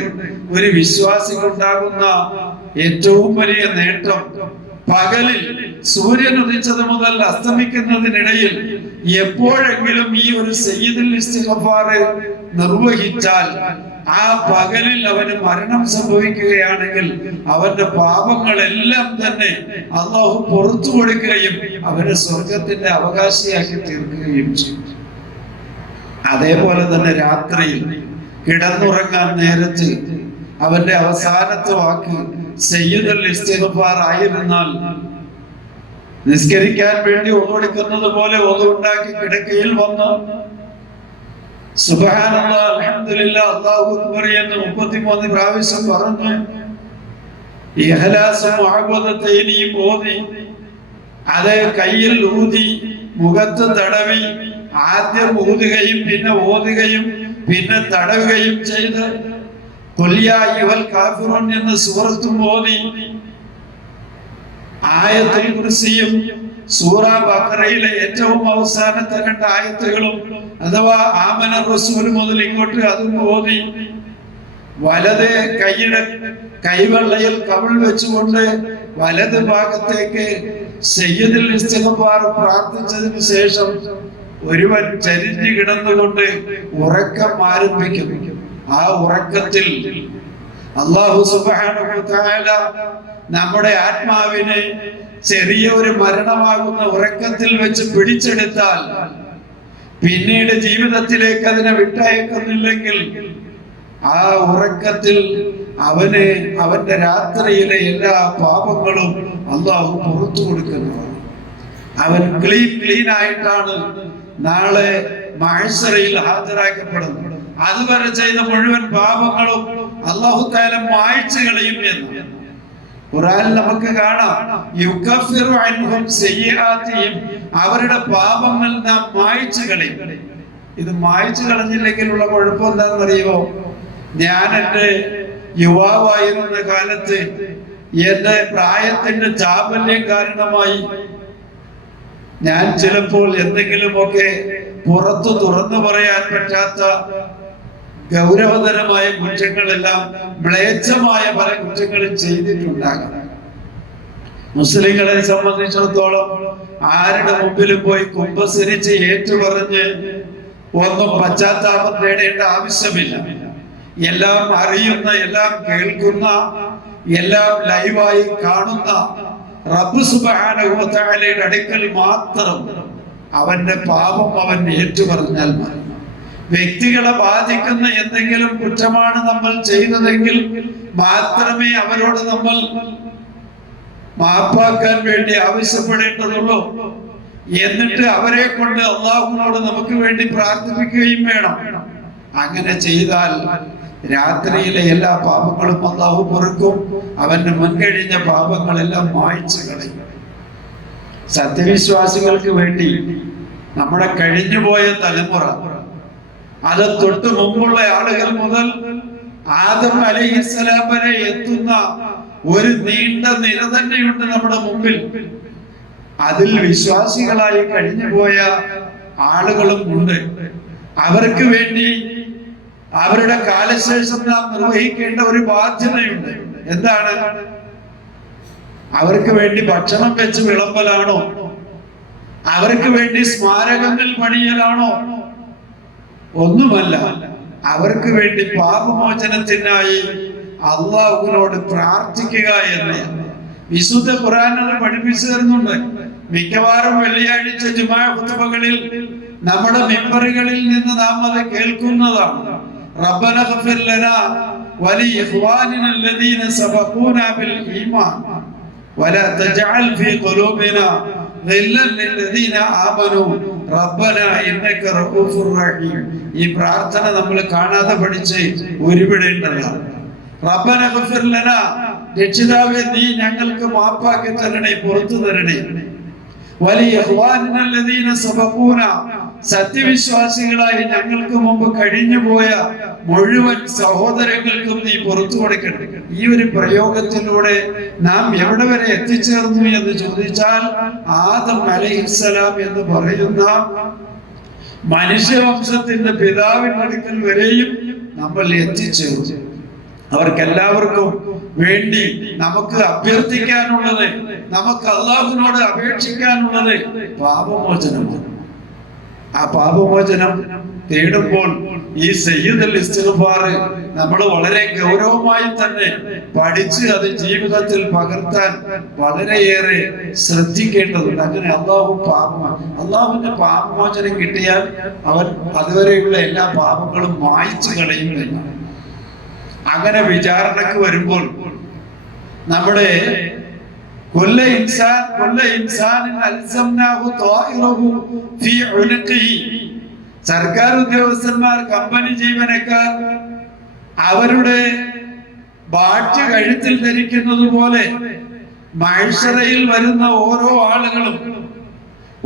ഒരു വിശ്വാസിക്കുണ്ടാകുന്ന ഏറ്റവും വലിയ നേട്ടം, പകലിൽ സൂര്യൻ ഉദിച്ചത് മുതൽ അസ്തമിക്കുന്നതിനിടയിൽ എപ്പോഴെങ്കിലും ഈ ഒരു സയ്യിദുൽ ഇസ്തിഗ്ഫാർ നിർവഹിച്ചാൽ, ആ പകലിൽ അവന് മരണം സംഭവിക്കുകയാണെങ്കിൽ അവന്റെ പാപങ്ങളെല്ലാം തന്നെ അല്ലാഹു പുറത്തു കൊടുക്കുകയും അവന് സ്വർഗത്തിന്റെ അവകാശിയാക്കി തീർക്കുകയും ചെയ്യും. അതേപോലെ തന്നെ രാത്രിയിൽ കിടന്നുറങ്ങാൻ നേരത്ത് അവന്റെ അവസാനത്തെ വാക്ക് സയ്യിദുൽ ഇസ്തിഗ്ഫാർ ആയിരുന്നാൽ, നിസ്കരിക്കാൻ വേണ്ടി ഒന്നുകൊടുക്കുന്നത് പോലെ ഒന്നുണ്ടാക്കി കിടക്കയിൽ വന്ന് സുബ്ഹാനല്ലാഹ് അൽഹംദുലില്ലാഹ് അല്ലാഹു അക്ബർ എന്ന് 33 പ്രാവശ്യം പറഞ്ഞ് ഇഖ്ലാസും മുഅവ്വദതൈനിയും ഓതി, അത് കയ്യിൽ ഊതി മുഖത്ത് തടവി, ആദ്യം ഊതുകയും പിന്നെ ഓതുകയും പിന്നെ തടവുകയും ചെയ്ത് ഖുൽ യാ അയ്യുഹൽ കാഫിറൂൻ എന്ന സൂറത്തും ഓതി, ആയത്തുൽ കുർസിയും സൂറ ബഖറയിലെ ഏറ്റവും അവസാനത്തെ 2 ആയത്തുകളും അഥവാ ആമന റസൂൽ മുതൽ ഇങ്ങോട്ട് അതും ഓതി, വലത് കൈയുടെ കൈവെള്ളയിൽ കവിൾ വെച്ചുകൊണ്ട് വലത് ഭാഗത്തേക്ക് സയ്യിദുൽ ഇസ്തിഗ്ഫാർ പ്രാർത്ഥിച്ചതിന് ശേഷം ഒരുവൻ ചരിഞ്ഞു കിടന്നുകൊണ്ട് ഉറക്കം ആരംഭിക്കുന്നു. ആ ഉറക്കത്തിൽ അല്ലാഹു സുബ്ഹാനഹു വ തആല നമ്മുടെ ആത്മാവിനെ ചെറിയ ഒരു മരണമാകുന്ന ഉറക്കത്തിൽ വെച്ച് പിടിച്ചെടുത്താൽ പിന്നീട് ജീവിതത്തിലേക്ക് അതിനെ വിട്ടയക്കുന്നില്ലെങ്കിൽ ആ ഉറക്കത്തിൽ അവന്റെ രാത്രിയിലെ എല്ലാ പാപങ്ങളും അല്ലാഹു പുറത്തു കൊടുക്കുന്നതാണ്. അവൻ ക്ലീൻ ആയിട്ടാണ് നാളെ മഹ്ശറയിൽ ഹാജരാക്കപ്പെടുന്നത്. അതുവരെ ചെയ്ത മുഴുവൻ പാപങ്ങളും അല്ലാഹു തആല മായ്ച്ചു കളയും എന്ന് ഖുർആനിൽ നമുക്ക് കാണാം. യുകഫിറു അൻഹും സയ്യിആതിഹിം, അവരുടെ പാപങ്ങൾ നാം മായ്ച്ചു കളയും. ഇത് മായ്ച്ചു കളഞ്ഞില്ലെങ്കിലുള്ള കുഴപ്പം എന്താണെന്നറിയുമോ? ഞാൻ എൻ്റെ യുവാവായിരുന്ന കാലത്ത് എന്റെ പ്രായത്തിന്റെ ചാബല്യം കാരണമായി ഞാൻ ചിലപ്പോൾ എന്തെങ്കിലുമൊക്കെ പുറത്തു തുറന്നു പറയാൻ പറ്റാത്ത ഗൗരവതരമായ കുറ്റങ്ങളെല്ലാം മ്ലേച്ഛമായ പല കുറ്റങ്ങളും ചെയ്തിട്ടുണ്ടാകാം. മുസ്ലിങ്ങളെ സംബന്ധിച്ചിടത്തോളം ആരുടെ മുമ്പിലും പോയി കുമ്പസരിച്ച് ഏറ്റുപറഞ്ഞ് ഒന്നും പശ്ചാത്താപം നേടേണ്ട ആവശ്യമില്ല. എല്ലാം അറിയുന്ന, എല്ലാം കേൾക്കുന്ന, എല്ലാം ലൈവായി കാണുന്ന റബ്ബ് സുബ്ഹാനഹു വ തആലയുടെ അടുക്കൽ മാത്രം അവന്റെ പാപം അവൻ ഏറ്റുപറഞ്ഞാൽ മതി. വ്യക്തികളെ ബാധിക്കുന്ന എന്തെങ്കിലും കുറ്റമാണ് നമ്മൾ ചെയ്തതെങ്കിൽ മാത്രമേ അവരോട് നമ്മൾ മാപ്പാക്കാൻ വേണ്ടി ആവശ്യപ്പെടേണ്ടതുള്ളൂ. എന്നിട്ട് അവരെ കൊണ്ട് അല്ലാഹുവിനോട് നമുക്ക് വേണ്ടി പ്രാർത്ഥിപ്പിക്കുകയും വേണം. അങ്ങനെ ചെയ്താൽ രാത്രിയിലെ എല്ലാ പാപങ്ങളും അല്ലാഹു പൊറുക്കും. അവന്റെ മുൻകഴിഞ്ഞ പാപങ്ങളെല്ലാം മായ്ച്ചു കളയും. സത്യവിശ്വാസികൾക്ക് വേണ്ടി നമ്മുടെ കഴിഞ്ഞുപോയ തലമുറ, അത് തൊട്ട് മുമ്പുള്ള ആളുകൾ മുതൽ ആദം അലൈഹിസ്സലാം വരെ എത്തുന്ന ഒരു നീണ്ട നിര തന്നെയുണ്ട് നമ്മുടെ മുമ്പിൽ. അതിൽ വിശ്വാസികളായി കഴിഞ്ഞുപോയ ആളുകളും ഉണ്ട്. അവർക്ക് വേണ്ടി അവരുടെ കാലശേഷം നാം നിർവഹിക്കേണ്ട ഒരു ബാധ്യതയുണ്ട്. എന്താണ്? അവർക്ക് വേണ്ടി ഭക്ഷണം വെച്ച് വിളമ്പലാണോ? അവർക്ക് വേണ്ടി സ്മാരകങ്ങൾ പണിയലാണോ? ഒന്നുമല്ല. അവർക്ക് വേണ്ടി പാപമോചനത്തിനായി അല്ലാഹുവിനോട് പ്രാർത്ഥിക്കുക എന്ന് വിശുദ്ധ ഖുർആനിൽ പഠിപ്പിച്ചു തരുന്നുണ്ട്. മിക്കവാറും വെള്ളിയാഴ്ച ജുമാ ഖുതുബകളിൽ നമ്മുടെ മിമ്പറുകളിൽ നിന്ന് നാം അത് കേൾക്കുന്നതാണ്. റബ്ബന ഗ്ഫിർ ലനാ വലി ഇഖ്വാനിന അല്ലദീന സബഖൂനാ ബിൽ ഈമാൻ വലാ തജ്അൽ ഫീ ഖുലൂബിനാ ഗില്ലൻ ലില്ലദീന ആമനൂ റബ്ബനാ ഇന്നക റഊഫുർ റഹീം. ഈ പ്രാർത്ഥന നമ്മൾ കാണാതെ പഠിച്ച് ഉരുവിടേണ്ടതാണ്. റബ്ബന ഗ്ഫിർ ലനാ, രക്ഷിതാവേ നീ ഞങ്ങൾക്ക് മാപ്പാക്കി തരണേ, പുറത്തു തരണേ. വലി ഇഖ്വാനിന അല്ലദീന സബഖൂനാ, സത്യവിശ്വാസികളായി ഞങ്ങൾക്ക് മുമ്പ് കഴിഞ്ഞുപോയ മുഴുവൻ സഹോദരങ്ങൾക്കും നീ പുറത്തു കൊടുക്കണം. ഈ ഒരു പ്രയോഗത്തിലൂടെ നാം എവിടെ വരെ എത്തിച്ചേർന്നു എന്ന് ചോദിച്ചാൽ ആദം അലൈഹിസ്സലാം എന്ന് പറയുന്ന മനുഷ്യവംശത്തിന്റെ പിതാവിന്റെ അടുക്കൽ വരെയും നമ്മൾ എത്തിച്ചേർന്നു. അവർക്കെല്ലാവർക്കും വേണ്ടി നമുക്ക് അഭ്യർത്ഥിക്കാനുള്ളത്, നമുക്ക് അല്ലാഹുവിനോട് അപേക്ഷിക്കാനുള്ളത് പാപമോചനമാണ്. ആ പാപമോചനം തേടുമ്പോൾ ഈ സയ്യിദുൽ ഇസ്തിഗ്ഫാർ നമ്മൾ വളരെ ഗൗരവമായി തന്നെ പഠിച്ച് അത് ജീവിതത്തിൽ പകർത്താൻ വളരെയേറെ ശ്രദ്ധിക്കേണ്ടതുണ്ട്. അങ്ങനെ അള്ളാഹുവിന്റെ പാപമോചനം കിട്ടിയാൽ അവൻ അതുവരെയുള്ള എല്ലാ പാപങ്ങളും മായ്ച്ചു കളയുന്നില്ല. അങ്ങനെ വിചാരണക്ക് വരുമ്പോൾ നമ്മുടെ സർക്കാർ ഉദ്യോഗസ്ഥന്മാർ, കമ്പനി ജീവനക്കാർ അവരുടെ ബാഡ്ജ് കഴുത്തിൽ ധരിക്കുന്നത് പോലെ മഹ്ശറയിൽ വരുന്ന ഓരോ ആളുകളും,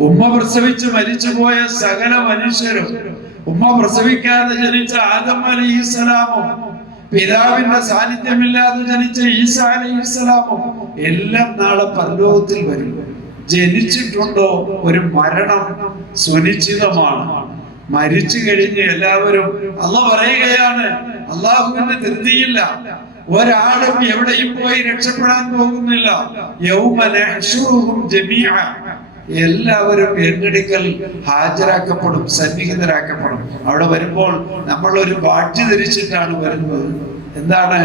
ഉമ്മ പ്രസവിച്ച് മരിച്ചുപോയ സകല മനുഷ്യരും, ഉമ്മ പ്രസവിക്കാതെ ജനിച്ച ആദം അലൈഹിസ്സലാമും പിതാവിന്റെ സാന്നിധ്യമില്ലാതെ ജനിച്ച ഈസാ അലൈഹിസ്സലാമും എല്ലാം നാളെ പരലോകത്തിൽ വരും. ജനിച്ചിട്ടുണ്ടോ? ഒരു മരണം സുനിശ്ചിതമാണ്. മരിച്ചു കഴിഞ്ഞ് എല്ലാവരും അല്ലാഹ് പറയുകയാണ്, അല്ലാഹുവിന്റെ ധൃതിയില്ല, ഒരാളും എവിടെയും പോയി രക്ഷപ്പെടാൻ പോകുന്നില്ല. യൗമ നഹ്ശുറുഹും ജമീഅ, എല്ലാവരും എണ്ണടിക്കൽ ഹാജരാക്കപ്പെടും, സന്നിഹിതരാക്കപ്പെടും. അവിടെ വരുമ്പോൾ നമ്മൾ ഒരു ബാഡ്ജ് ധരിച്ചിട്ടാണ് വരുന്നത്. എന്താണ്?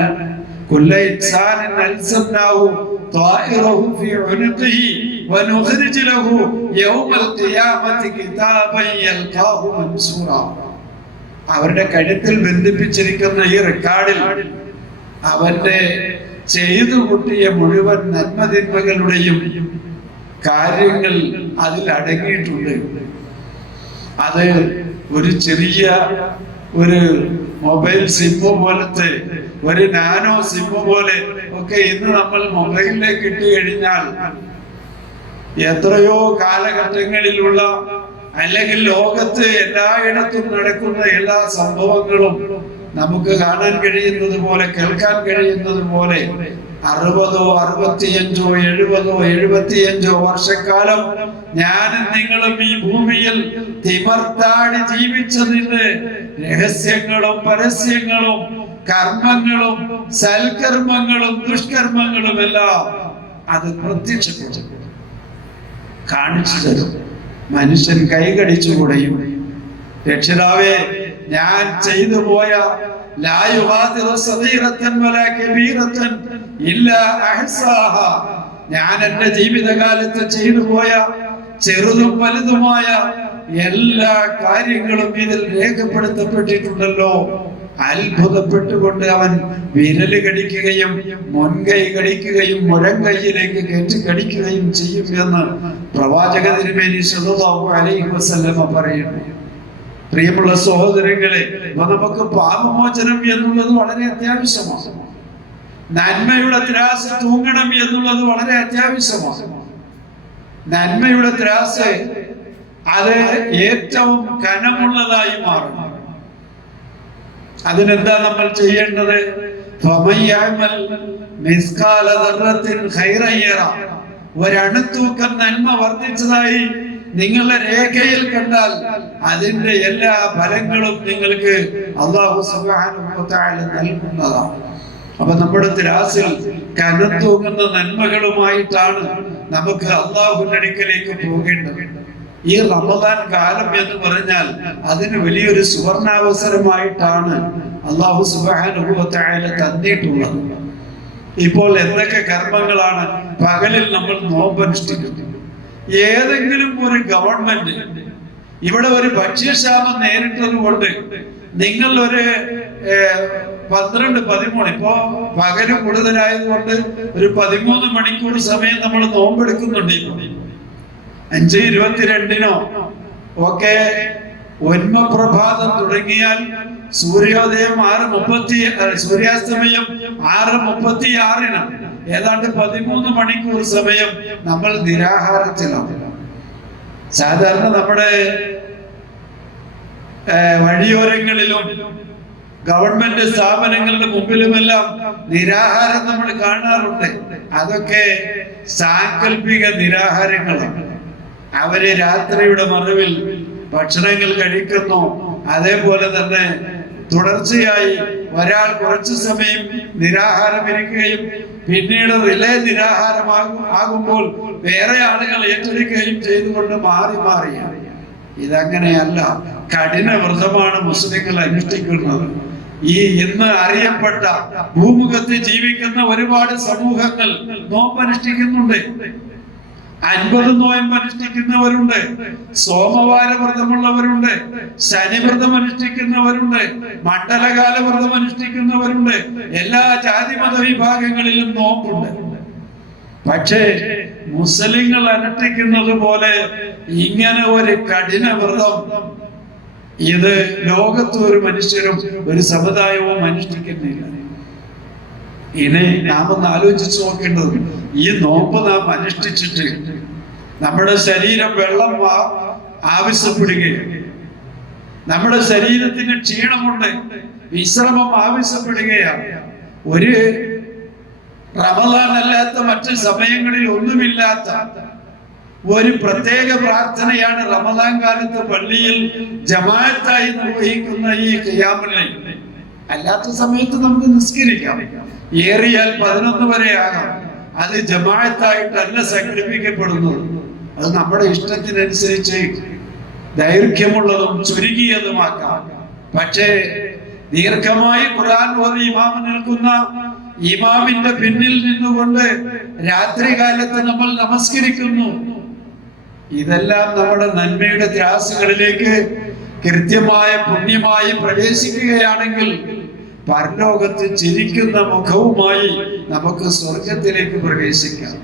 കുല്ല ഇൻസാനിൻ അൽസംനാഹു ത്വാഇറഹു ഫീ ഉനുഖിഹി വനുഖ്രിജു ലഹു യൗമൽ ഖിയാമത്തി കിതാബൻ യൽഖാഹു മൻസൂറ. അവരുടെ കഴുത്തിൽ ബന്ധിപ്പിച്ചിരിക്കുന്ന ഈ റെക്കോർഡിൽ അവന്റെ ചെയ്തു കൂട്ടിയ മുഴുവൻ നന്മതിന്മകളുടെയും കാര്യങ്ങൾ അതിൽ അടങ്ങിയിട്ടുണ്ട്. അത് ഒരു ചെറിയ ഒരു മൊബൈൽ സിമ്മ് പോലത്തെ ഒരു നാനോ സിമ്മ് പോലെ ഒക്കെ ഇന്ന് നമ്മൾ മൊബൈലിലേക്ക് ഇട്ട് കഴിഞ്ഞാൽ എത്രയോ കാലഘട്ടങ്ങളിലുള്ള അല്ലെങ്കിൽ ലോകത്ത് എല്ലായിടത്തും നടക്കുന്ന എല്ലാ സംഭവങ്ങളും നമുക്ക് കാണാൻ കഴിയുന്നത് പോലെ, കേൾക്കാൻ കഴിയുന്നത് പോലെ 60ഓ 65ഓ 70ഓ 75ഓ വർഷക്കാലം ഞാനും നിങ്ങളും ഈ ഭൂമിയിൽ തിമർത്താടി ജീവിച്ചതിന്റെ രഹസ്യങ്ങളും പരസ്യങ്ങളും കർമ്മങ്ങളും സൽക്കർമ്മങ്ങളും ദുഷ്കർമ്മങ്ങളും എല്ലാം അത് പ്രത്യക്ഷപ്പെട്ടു കാണിച്ചു തരും. മനുഷ്യൻ കൈകടിച്ചുകൂടെയും രക്ഷിതാവേ, ഞാൻ ചെയ്തു പോയ ഞാൻ എന്റെ ജീവിതകാലത്ത് ചെയ്തു പോയ ചെറുതും വലുതുമായ എല്ലാ കാര്യങ്ങളും ഇതിൽ രേഖപ്പെടുത്തപ്പെട്ടിട്ടുണ്ടല്ലോ. അത്ഭുതപ്പെട്ടുകൊണ്ട് അവൻ വിരല് കടിക്കുകയും മുൻകൈ കടിക്കുകയും മുഴങ്കൈയിലേക്ക് കയറ്റി കടിക്കുകയും ചെയ്യും എന്ന് പ്രവാചക തിരുമേനി സല്ലല്ലാഹു അലൈഹി വസല്ലമ പറയുന്നു. പ്രിയമുള്ള സഹോദരങ്ങളെ, നമുക്ക് പാപമോചനം എന്നുള്ളത് വളരെ അത്യാവശ്യമാണ്. നന്മയുടെ ത്രാസ് തൂങ്ങണം എന്നുള്ളത് വളരെ അത്യാവശ്യമാണ്. നന്മയുടെ ത്രാസ് അത് ഏറ്റവും കനമുള്ളതായി മാറും. അതിനെന്താ നമ്മൾ ചെയ്യേണ്ടത്? ഒരണുത്തൂക്കം നന്മ വർദ്ധിച്ചതായി നിങ്ങളുടെ രേഖയിൽ കണ്ടാൽ അതിന്റെ എല്ലാ ഫലങ്ങളും നിങ്ങൾക്ക് അല്ലാഹു സുബ്ഹാനഹു വ തആല നൽകുന്നതാണ്. അപ്പൊ നമ്മുടെ ത്രാസിൽ കനത്തൂങ്ങുന്ന നന്മകളുമായിട്ടാണ് നമുക്ക് അല്ലാഹുവിന്റെ അടുക്കലേക്ക് പോകേണ്ടത്. ഈ റമദാൻ കാലം എന്ന് പറഞ്ഞാൽ അതിന് വലിയൊരു സുവർണാവസരമായിട്ടാണ് അല്ലാഹു സുബ്ഹാനഹു വ തആല തന്നിട്ടുള്ളത്. ഇപ്പോൾ എന്തൊക്കെ കർമ്മങ്ങളാണ് പകലിൽ നമ്മൾ നോമ്പനുഷ്ഠിക്കുന്നത്. ഏതെങ്കിലും ഒരു ഗവൺമെന്റ് ഇവിടെ ഒരു ഭക്ഷ്യക്ഷാമം നേരിട്ടത് കൊണ്ട് നിങ്ങൾ ഒരു 12-13 ഇപ്പോ പകല് കൂടുതലായതുകൊണ്ട് ഒരു 13 മണിക്കൂർ സമയം നമ്മൾ നോമ്പെടുക്കുന്നുണ്ട്. ഇപ്പൊ 5:22 ഒക്കെ ഒന്മപ്രഭാതം തുടങ്ങിയാൽ സൂര്യോദയം 6:30, സൂര്യാസ്തമയം 6:36. ഏതാണ്ട് 13 മണിക്കൂർ സമയം നമ്മൾ നിരാഹാരത്തിലാണ്. സാധാരണ നമ്മുടെ വഴിയോരങ്ങളിലും ഗവൺമെന്റ് സ്ഥാപനങ്ങളുടെ മുമ്പിലുമെല്ലാം നിരാഹാരം നമ്മൾ കാണാറുണ്ട്. അതൊക്കെ സാങ്കല്പിക നിരാഹാരങ്ങളാണ്. അവര് രാത്രിയുടെ മറവിൽ ഭക്ഷണങ്ങൾ കഴിക്കുന്നു. അതേപോലെ തന്നെ തുടർച്ചയായി ഒരാൾ കുറച്ചു സമയം നിരാഹാരം ഇരിക്കുകയും പിന്നീട് റിലേ നിരാഹാരമാകുമ്പോൾ വേറെ ആളുകൾ ഏറ്റെടുക്കുകയും ചെയ്തുകൊണ്ട് മാറി മാറിയാണ്. ഇതങ്ങനെയല്ല. കഠിന വ്രതമാണ് മുസ്ലിങ്ങൾ അനുഷ്ഠിക്കുന്നത്. ഈ ഇന്ന് അറിയപ്പെട്ട ഭൂമുഖത്ത് ജീവിക്കുന്ന ഒരുപാട് സമൂഹങ്ങൾ നോമ്പനുഷ്ഠിക്കുന്നുണ്ട്. 50 നോയമ്പ് അനുഷ്ഠിക്കുന്നവരുണ്ട്, സോമവാര വ്രതമുള്ളവരുണ്ട്, ശനിവ്രതം അനുഷ്ഠിക്കുന്നവരുണ്ട്, മണ്ഡലകാല വ്രതം അനുഷ്ഠിക്കുന്നവരുണ്ട്. എല്ലാ ജാതി മത വിഭാഗങ്ങളിലും നോമ്പുണ്ട്. പക്ഷേ മുസ്ലിങ്ങൾ അനുഷ്ഠിക്കുന്നത് പോലെ ഇങ്ങനെ ഒരു കഠിന വ്രതം ഇത് ലോകത്ത് ഒരു മനുഷ്യരും ഒരു സമുദായവും അനുഷ്ഠിക്കുന്നില്ല. ഇനി നാം ഒന്ന് ആലോചിച്ച് നോക്കേണ്ടത്, ഈ നോമ്പ് നാം അനുഷ്ഠിച്ചിട്ട് നമ്മുടെ ശരീരം വെള്ളം ആവശ്യപ്പെടുകയാണ്, നമ്മുടെ ശരീരത്തിന് ക്ഷീണമുണ്ട്, വിശ്രമം ആവശ്യപ്പെടുകയാണ്. ഒരു റമദാൻ അല്ലാത്ത മറ്റു സമയങ്ങളിൽ ഒന്നുമില്ലാത്ത ഒരു പ്രത്യേക പ്രാർത്ഥനയാണ് റമദാൻ കാലത്ത് പള്ളിയിൽ ജമാഅത്തായി നിർവഹിക്കുന്ന ഈ ഖിയാമുൽ ലൈൽ. അല്ലാത്ത സമയത്ത് നമുക്ക് നിസ്കരിക്കാം, ഏറിയാൽ 11 വരെ ആകാം. അത് ജമാഅത്തായിട്ടല്ല സംഘടിപ്പിക്കപ്പെടുന്നത്. അത് നമ്മുടെ ഇഷ്ടത്തിനനുസരിച്ച് ദൈർഘ്യമുള്ളതും ചുരുങ്ങിയതുമാക്കാം. പക്ഷേ ദീർഘമായി ഖുർആൻ ഓതി ഇമാം നിൽക്കുന്ന ഇമാമിന്റെ പിന്നിൽ നിന്നുകൊണ്ട് രാത്രി കാലത്ത് നമ്മൾ നമസ്കരിക്കുന്നു. ഇതെല്ലാം നമ്മുടെ നന്മയുടെ ത്രാസുകളിലേക്ക് കൃത്യമായ പുണ്യമായി പ്രവേശിക്കുകയാണെങ്കിൽ പരലോകത്ത് ചിരിക്കുന്ന മുഖവുമായി നമുക്ക് സ്വർഗത്തിലേക്ക് പ്രവേശിക്കാം.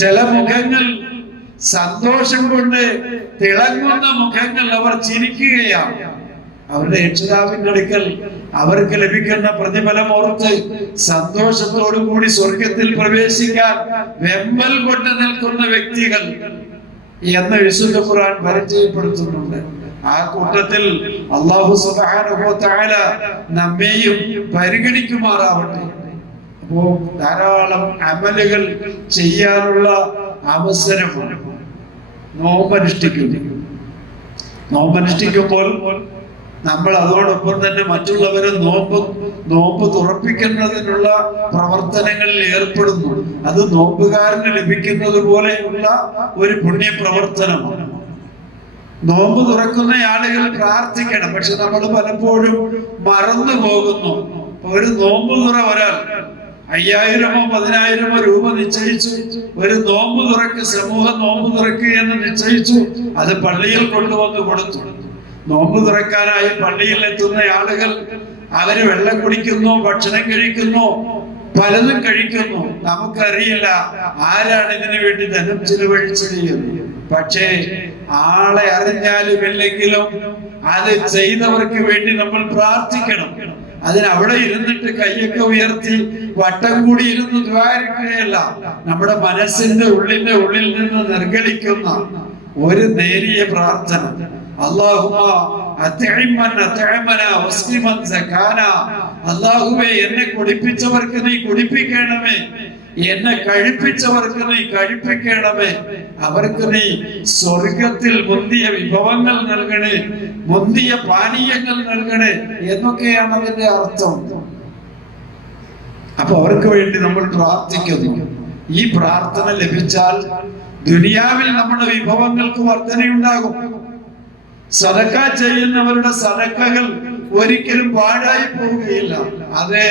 ചില മുഖങ്ങൾ സന്തോഷം കൊണ്ട് തിളങ്ങുന്ന മുഖങ്ങൾ, അവർ ചിരിക്കുകയാണ്. അവരുടെ രക്ഷിതാവിന്റെ അടുക്കൽ അവർക്ക് ലഭിക്കുന്ന പ്രതിഫലം ഓർത്ത് സന്തോഷത്തോടു കൂടി സ്വർഗത്തിൽ പ്രവേശിക്കാൻ വെമ്പൽ കൊണ്ട് നിൽക്കുന്ന വ്യക്തികൾ എന്ന് വിശുദ്ധ ഖുർആൻ പരിചയപ്പെടുത്തുന്നുണ്ട്. ആ കൂട്ടത്തിൽ അല്ലാഹു സുബ്ഹാനഹു വ തആല നമ്മെയും പരിഗണിക്കുമാറാവട്ടെ. അപ്പോ ധാരാളം അമലുകൾ ചെയ്യാനുള്ള അവസരമാണ്. നോമ്പനുഷ്ഠിക്കുമ്പോൾ നമ്മൾ അതോടൊപ്പം തന്നെ മറ്റുള്ളവരെ നോമ്പ് തുറപ്പിക്കുന്നതിനുള്ള പ്രവർത്തനങ്ങളിൽ ഏർപ്പെടുന്നു. അത് നോമ്പുകാരന് ലഭിക്കുന്നത് പോലെയുള്ള ഒരു പുണ്യപ്രവർത്തനമാണ്. നോമ്പ് തുറക്കുന്ന ആളുകൾ പ്രാർത്ഥിക്കണം. പക്ഷെ നമ്മൾ പലപ്പോഴും മറന്നു പോകുന്നു. ഒരു നോമ്പ് തുറ ഒരാൾ 5000-ഓ 10,000-ഓ രൂപ നിശ്ചയിച്ചു, ഒരു നോമ്പ് തുറക്ക്, സമൂഹ നോമ്പ് തുറക്കുക എന്ന് നിശ്ചയിച്ചു. അത് പള്ളിയിൽ കൊണ്ടുവന്ന് കൊടുത്തു. നോമ്പ് തുറക്കാനായി പള്ളിയിൽ എത്തുന്ന ആളുകൾ അവര് വെള്ളം കുടിക്കുന്നു, ഭക്ഷണം കഴിക്കുന്നു, പലതും കഴിക്കുന്നു. നമുക്കറിയില്ല ആരാണ് ഇതിനു വേണ്ടി ധനം ചിലവഴിച്ചത് എന്ന്. പക്ഷേ ആളെ അറിഞ്ഞാലും ഇല്ലെങ്കിലും അത് ചെയ്തവർക്ക് വേണ്ടി നമ്മൾ പ്രാർത്ഥിക്കണം. അതിനവിടെ ഇരുന്നിട്ട് കൈയൊക്കെ ഉയർത്തി വട്ടം കൂടി ഇരുന്ന് ദ്വാരിക്കുകയല്ല, നമ്മുടെ മനസ്സിന്റെ ഉള്ളിൽ നിന്ന് നിർഗളിക്കുന്ന ഒരു നേരിയ പ്രാർത്ഥന. അല്ലാഹുവേ, എന്നെ കുടിപ്പിച്ചവർക്ക് നീ കുടിപ്പിക്കണമേ, എന്നെ കഴിപ്പിച്ചവർക്ക് നീ കഴിപ്പിക്കണമേ, അവർക്ക് നീ സ്വർഗത്തിൽ മുന്തിയ വിഭവങ്ങൾ നൽകണേ, മുന്തിയ പാനീയങ്ങൾ നൽകണേ എന്നൊക്കെയാണ് അതിന്റെ അർത്ഥം. അപ്പൊ അവർക്ക് വേണ്ടി നമ്മൾ പ്രാർത്ഥിക്കുന്നു. ഈ പ്രാർത്ഥന ലഭിച്ചാൽ ദുനിയാവിൽ നമ്മുടെ വിഭവങ്ങൾക്ക് വർധനയുണ്ടാകും. സദക്ക ചെയ്യുന്നവരുടെ സദക്കകൾ ഒരിക്കലും പാഴായി പോവുകയില്ല. അതെ,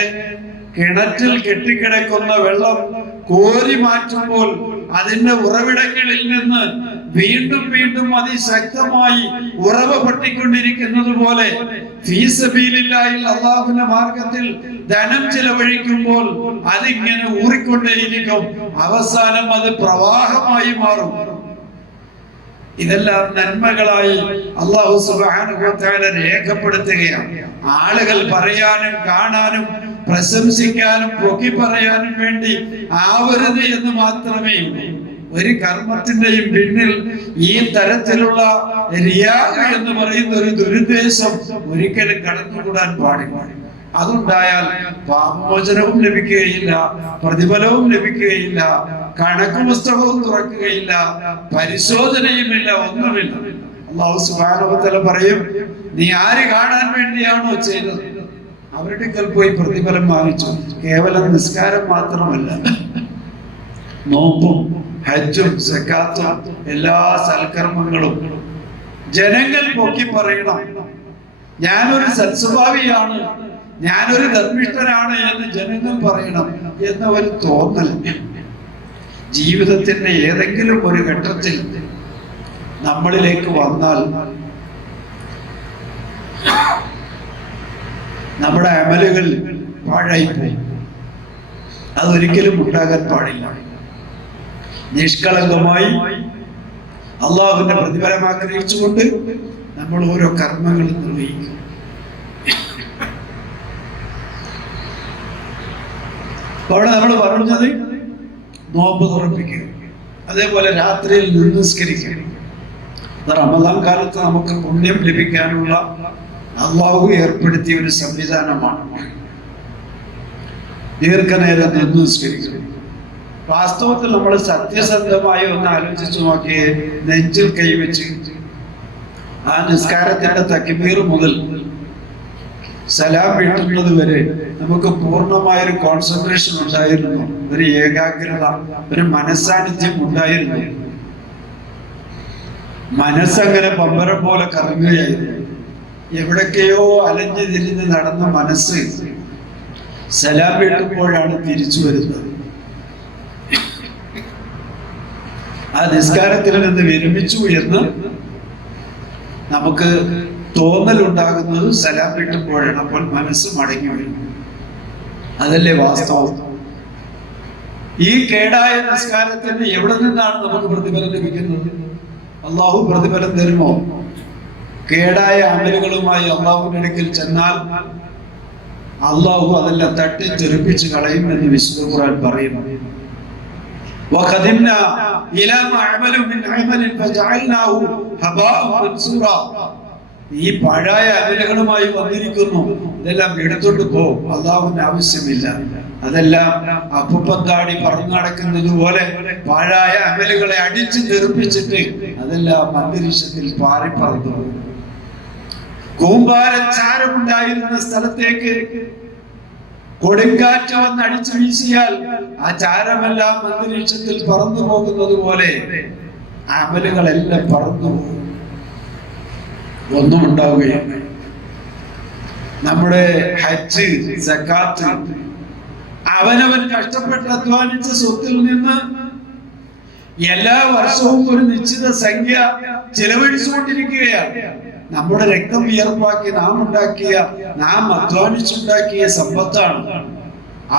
കിണറ്റിൽ കെട്ടിക്കിടക്കുന്ന വെള്ളം കോരി മാറ്റുമ്പോൾ അതിന്റെ ഉറവിടങ്ങളിൽ നിന്ന് വീണ്ടും വീണ്ടും അതിശക്തമായി ഉറവ പൊട്ടിക്കൊണ്ടിരിക്കുന്നത് പോലെ ഫീസബീലില്ലാഹിൽ അല്ലാഹുവിന്റെ മാർഗത്തിൽ ധനം ചിലവഴിക്കുമ്പോൾ അതിങ്ങനെ ഊറിക്കൊണ്ടേയിരിക്കും. അവസാനം അത് പ്രവാഹമായി മാറും. ഇതെല്ലാം നന്മകളായി അല്ലാഹു സുബ്ഹാനഹു വ തആല രേഖപ്പെടുത്തുകയാണ്. ആളുകൾ പറയാനും കാണാനും പ്രശംസിക്കാനും പൊക്കി പറയാനും വേണ്ടി ആവരുത് എന്ന് മാത്രമേ ഉള്ളൂ. ഒരു കർമ്മത്തിന്റെയും പിന്നിൽ ഈ തരത്തിലുള്ള റിയാഅ എന്ന് പറയുന്ന ഒരു ദുരുദ്ദേശം ഒരിക്കലും കടന്നുകൂടാൻ പാടില്ല. അതുണ്ടായാൽ പാപമോചനവും ലഭിക്കുകയില്ല, പ്രതിഫലവും ലഭിക്കുകയില്ല, കണക്ക് പുസ്തകവും തുറക്കുകയില്ല, പരിശോധനയുമില്ല, ഒന്നുമില്ല. അല്ലാഹു സുബ്ഹാനഹു വ തആല പറയും, നീ ആര് കാണാൻ വേണ്ടിയാണോ ചെയ്തത് അവരുടെ കയ്യിൽ പോയി പ്രതിഫലം വാങ്ങിച്ചു. കേവലം നിസ്കാരം മാത്രമല്ല, നോമ്പും ഹജ്ജും സക്കാത്തും എല്ലാ സൽക്കർമ്മങ്ങളും ജനങ്ങൾ പൊക്കി പറയണം. ഞാനൊരു സൽസ്വഭാവിയാണ്, ഞാനൊരു ധർമ്മിഷ്ഠനാണ് എന്ന് ജനങ്ങൾ പറയണം എന്ന ഒരു തോന്നൽ ജീവിതത്തിന്റെ ഏതെങ്കിലും ഒരു ഘട്ടത്തിൽ നമ്മളിലേക്ക് വന്നാൽ നമ്മുടെ അമലുകൾ പാഴായിപ്പോയി. അതൊരിക്കലും ഉണ്ടാകാൻ പാടില്ല. നിഷ്കളങ്കമായി അള്ളാഹുവിന്റെ പ്രതിഫലം ആഗ്രഹിച്ചുകൊണ്ട് നമ്മൾ ഓരോ കർമ്മങ്ങളും നിർവഹിക്കും. അവിടെ നമ്മൾ പറഞ്ഞത് നോമ്പ് തുറപ്പിക്കുക, അതേപോലെ രാത്രിയിൽ നിസ്കരിക്കുക. റമദാൻ കാലത്ത് നമുക്ക് പുണ്യം ലഭിക്കാനുള്ള അള്ളാഹു ഏർപ്പെടുത്തിയ ഒരു സംവിധാനമാണ് ദീർഘനേരം നിസ്കരിക്കുക. വാസ്തവത്തിൽ നമ്മൾ സത്യസന്ധമായി ഒന്ന് ആലോചിച്ചു നോക്കിയേ, നെഞ്ചിൽ കൈവച്ച് ആ നിസ്കാരത്തിന്റെ തക്ബീർ മുതൽ സലാം വീട്ടുന്നത് വരെ നമുക്ക് പൂർണ്ണമായൊരു കോൺസെൻട്രേഷൻ ഉണ്ടായിരുന്നു, ഒരു ഏകാഗ്രത, ഒരു മനസ്സാന്നിധ്യം ഉണ്ടായിരുന്നു. മനസ്സങ്ങനെ പമ്പരം പോലെ കറങ്ങുകയായിരുന്നു. എവിടൊക്കെയോ അലഞ്ഞു തിരിഞ്ഞ് നടന്ന മനസ്സ് സലാം വീട്ടുമ്പോഴാണ് തിരിച്ചു വരുന്നത്. ആ നിസ്കാരത്തിൽ നിന്ന് വിരമിച്ചു എന്ന് നമുക്ക് തോന്നലുണ്ടാകുന്നത് സലാം വീട്ടുമ്പോഴാണ്. അപ്പോൾ മനസ്സ് മടങ്ങി വരും. അതല്ലേ വാസ്തവം. ഈ കേടായ നിസ്കാരത്തിന് എവിടെ നിന്നാണ് നമുക്ക് പ്രതിഫലം ലഭിക്കുന്നത്? അള്ളാഹു പ്രതിഫലം തരുമോ? കേടായ അമലുകളുമായി അള്ളാഹുവിന്റെ അടുക്കൽ ചെന്നാൽ അള്ളാഹു അതെല്ലാം തട്ടിത്തെറിപ്പിച്ച് കളയും എന്ന് വിശുദ്ധ ഖുർആൻ പറയുന്നു. وَقَدِمْنَا إِلَى مَا عَمِلُوا مِنْ عَمَلٍ فَجَعَلْنَاهُ هَبَاءً مَنْثُورًا. ഈ പഴയ അമലുകളുമായി വന്നിരിക്കുന്നു, ഇതെല്ലാം എടുത്തോണ്ട് പോ, അള്ളാഹുവിന് ആവശ്യമില്ല. അതെല്ലാം അപ്പുപ്പത്താടി പറഞ്ഞു നടക്കുന്നത് പോലെ പഴയ അമലുകളെ അടിച്ചു തെറിപ്പിച്ചിട്ട് അതെല്ലാം അന്തരീക്ഷത്തിൽ പാറിപ്പറന്നു. കൂമ്പാരച്ചാരമുണ്ടായിരുന്ന സ്ഥലത്തേക്ക് കൊടുങ്കാറ്റ് വന്ന് അടിച്ചു വീശിയാൽ ആ ചാരമെല്ലാം അന്തരീക്ഷത്തിൽ പറന്നു പോകുന്നത് പോലെ അമലുകളെല്ലാം പറന്നു പോകും, ഒന്നും ഉണ്ടാവുകയാണ്. നമ്മുടെ ഹജ്ജ്, സക്കാത്ത്, അവനവൻ കഷ്ടപ്പെട്ട് അധ്വാനിച്ച സ്വത്തിൽ നിന്ന് എല്ലാ വർഷവും ഒരു നിശ്ചിത സംഖ്യ ചെലവഴിച്ചുകൊണ്ടിരിക്കുകയാണ്. നമ്മുടെ രക്തം വിയർപ്പാക്കി നാം ഉണ്ടാക്കിയ, നാം അധ്വാനിച്ചുണ്ടാക്കിയ സമ്പത്താണ്.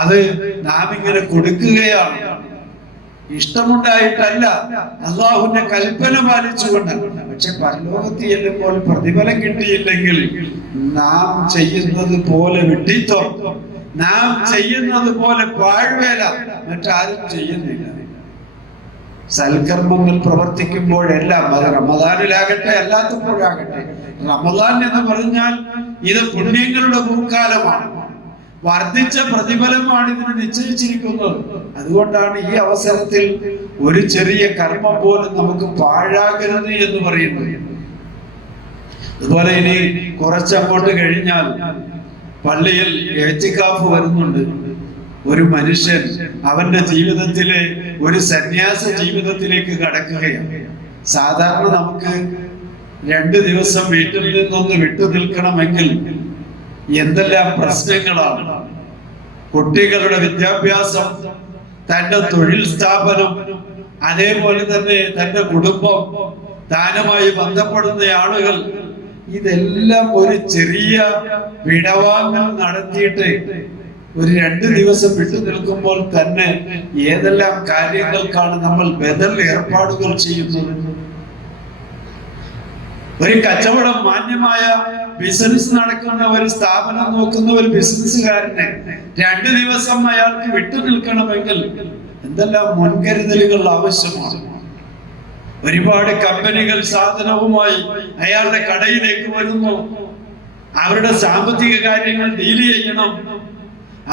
അത് നാം ഇങ്ങനെ കൊടുക്കുകയാണ്. ഇഷ്ടമുണ്ടായിട്ടല്ല, അള്ളാഹുവിന്റെ കൽപ്പന പാലിച്ചുകൊണ്ടാണ്. പക്ഷെ പരലോകത്ത് ചെല്ലുമ്പോൾ പ്രതിഫലം കിട്ടിയില്ലെങ്കിൽ നാം ചെയ്യുന്നത് പോലെ വിഡ്ഢിത്തം, നാം ചെയ്യുന്നത് പോലെ പാഴ്വേല മറ്റാരും ചെയ്യുന്നില്ല. സൽക്കർമ്മങ്ങൾ പ്രവർത്തിക്കുമ്പോഴെല്ലാം, അത് റമദാനിലാകട്ടെ അല്ലാത്തപ്പോഴാകട്ടെ, റമദാൻ എന്ന് പറഞ്ഞാൽ ഇത് പുണ്യങ്ങളുടെ പൂക്കാലമാണ്, വർദ്ധിച്ച പ്രതിഫലമാണ് ഇതിന് നിശ്ചയിച്ചിരിക്കുന്നത്. അതുകൊണ്ടാണ് ഈ അവസരത്തിൽ ഒരു ചെറിയ കർമ്മം പോലും നമുക്ക് പാഴാകരുത് എന്ന് പറയുന്നത്. അതുപോലെ ഇനി കുറച്ചങ്ങോട്ട് കഴിഞ്ഞാൽ പള്ളിയിൽ ഇഅ്തികാഫ് വരുന്നുണ്ട്. ഒരു മനുഷ്യൻ അവന്റെ ജീവിതത്തിലെ ഒരു സന്യാസ ജീവിതത്തിലേക്ക് കടക്കുകയാണ്. സാധാരണ നമുക്ക് 2 ദിവസം വീട്ടിൽ നിന്നൊന്ന് വിട്ടു നിൽക്കണമെങ്കിൽ എന്തെല്ലാം പ്രശ്നങ്ങളാണ്. കുട്ടികളുടെ വിദ്യാഭ്യാസം, തന്റെ തൊഴിൽ സ്ഥാപനം, അതേപോലെ തന്നെ തന്റെ കുടുംബം, താനുമായി ബന്ധപ്പെടുന്ന ആളുകൾ, ഇതെല്ലാം ഒരു ചെറിയ വിടവാങ്ങൽ നടത്തിയിട്ട് ഒരു 2 ദിവസം വിട്ടു നിൽക്കുമ്പോൾ തന്നെ ഏതെല്ലാം കാര്യങ്ങൾക്കാണ് നമ്മൾ ബദൽ ഏർപ്പാടുകൾ ചെയ്യുന്നത്. ഒരു കച്ചവടം, മാന്യമായ ബിസിനസ് നടക്കുന്ന ഒരു സ്ഥാപനം നോക്കുന്ന ഒരു ബിസിനസ്സുകാരനെ 2 ദിവസം അയാൾക്ക് വിട്ടു നിൽക്കണമെങ്കിൽ എന്തെല്ലാം മുൻകരുതലുകൾ ആവശ്യമാണ്. ഒരുപാട് കമ്പനികൾ സാധനവുമായി അയാളുടെ കടയിലേക്ക് വരുന്നു, അവരുടെ സാമ്പത്തിക കാര്യങ്ങൾ ഡീൽ ചെയ്യണം.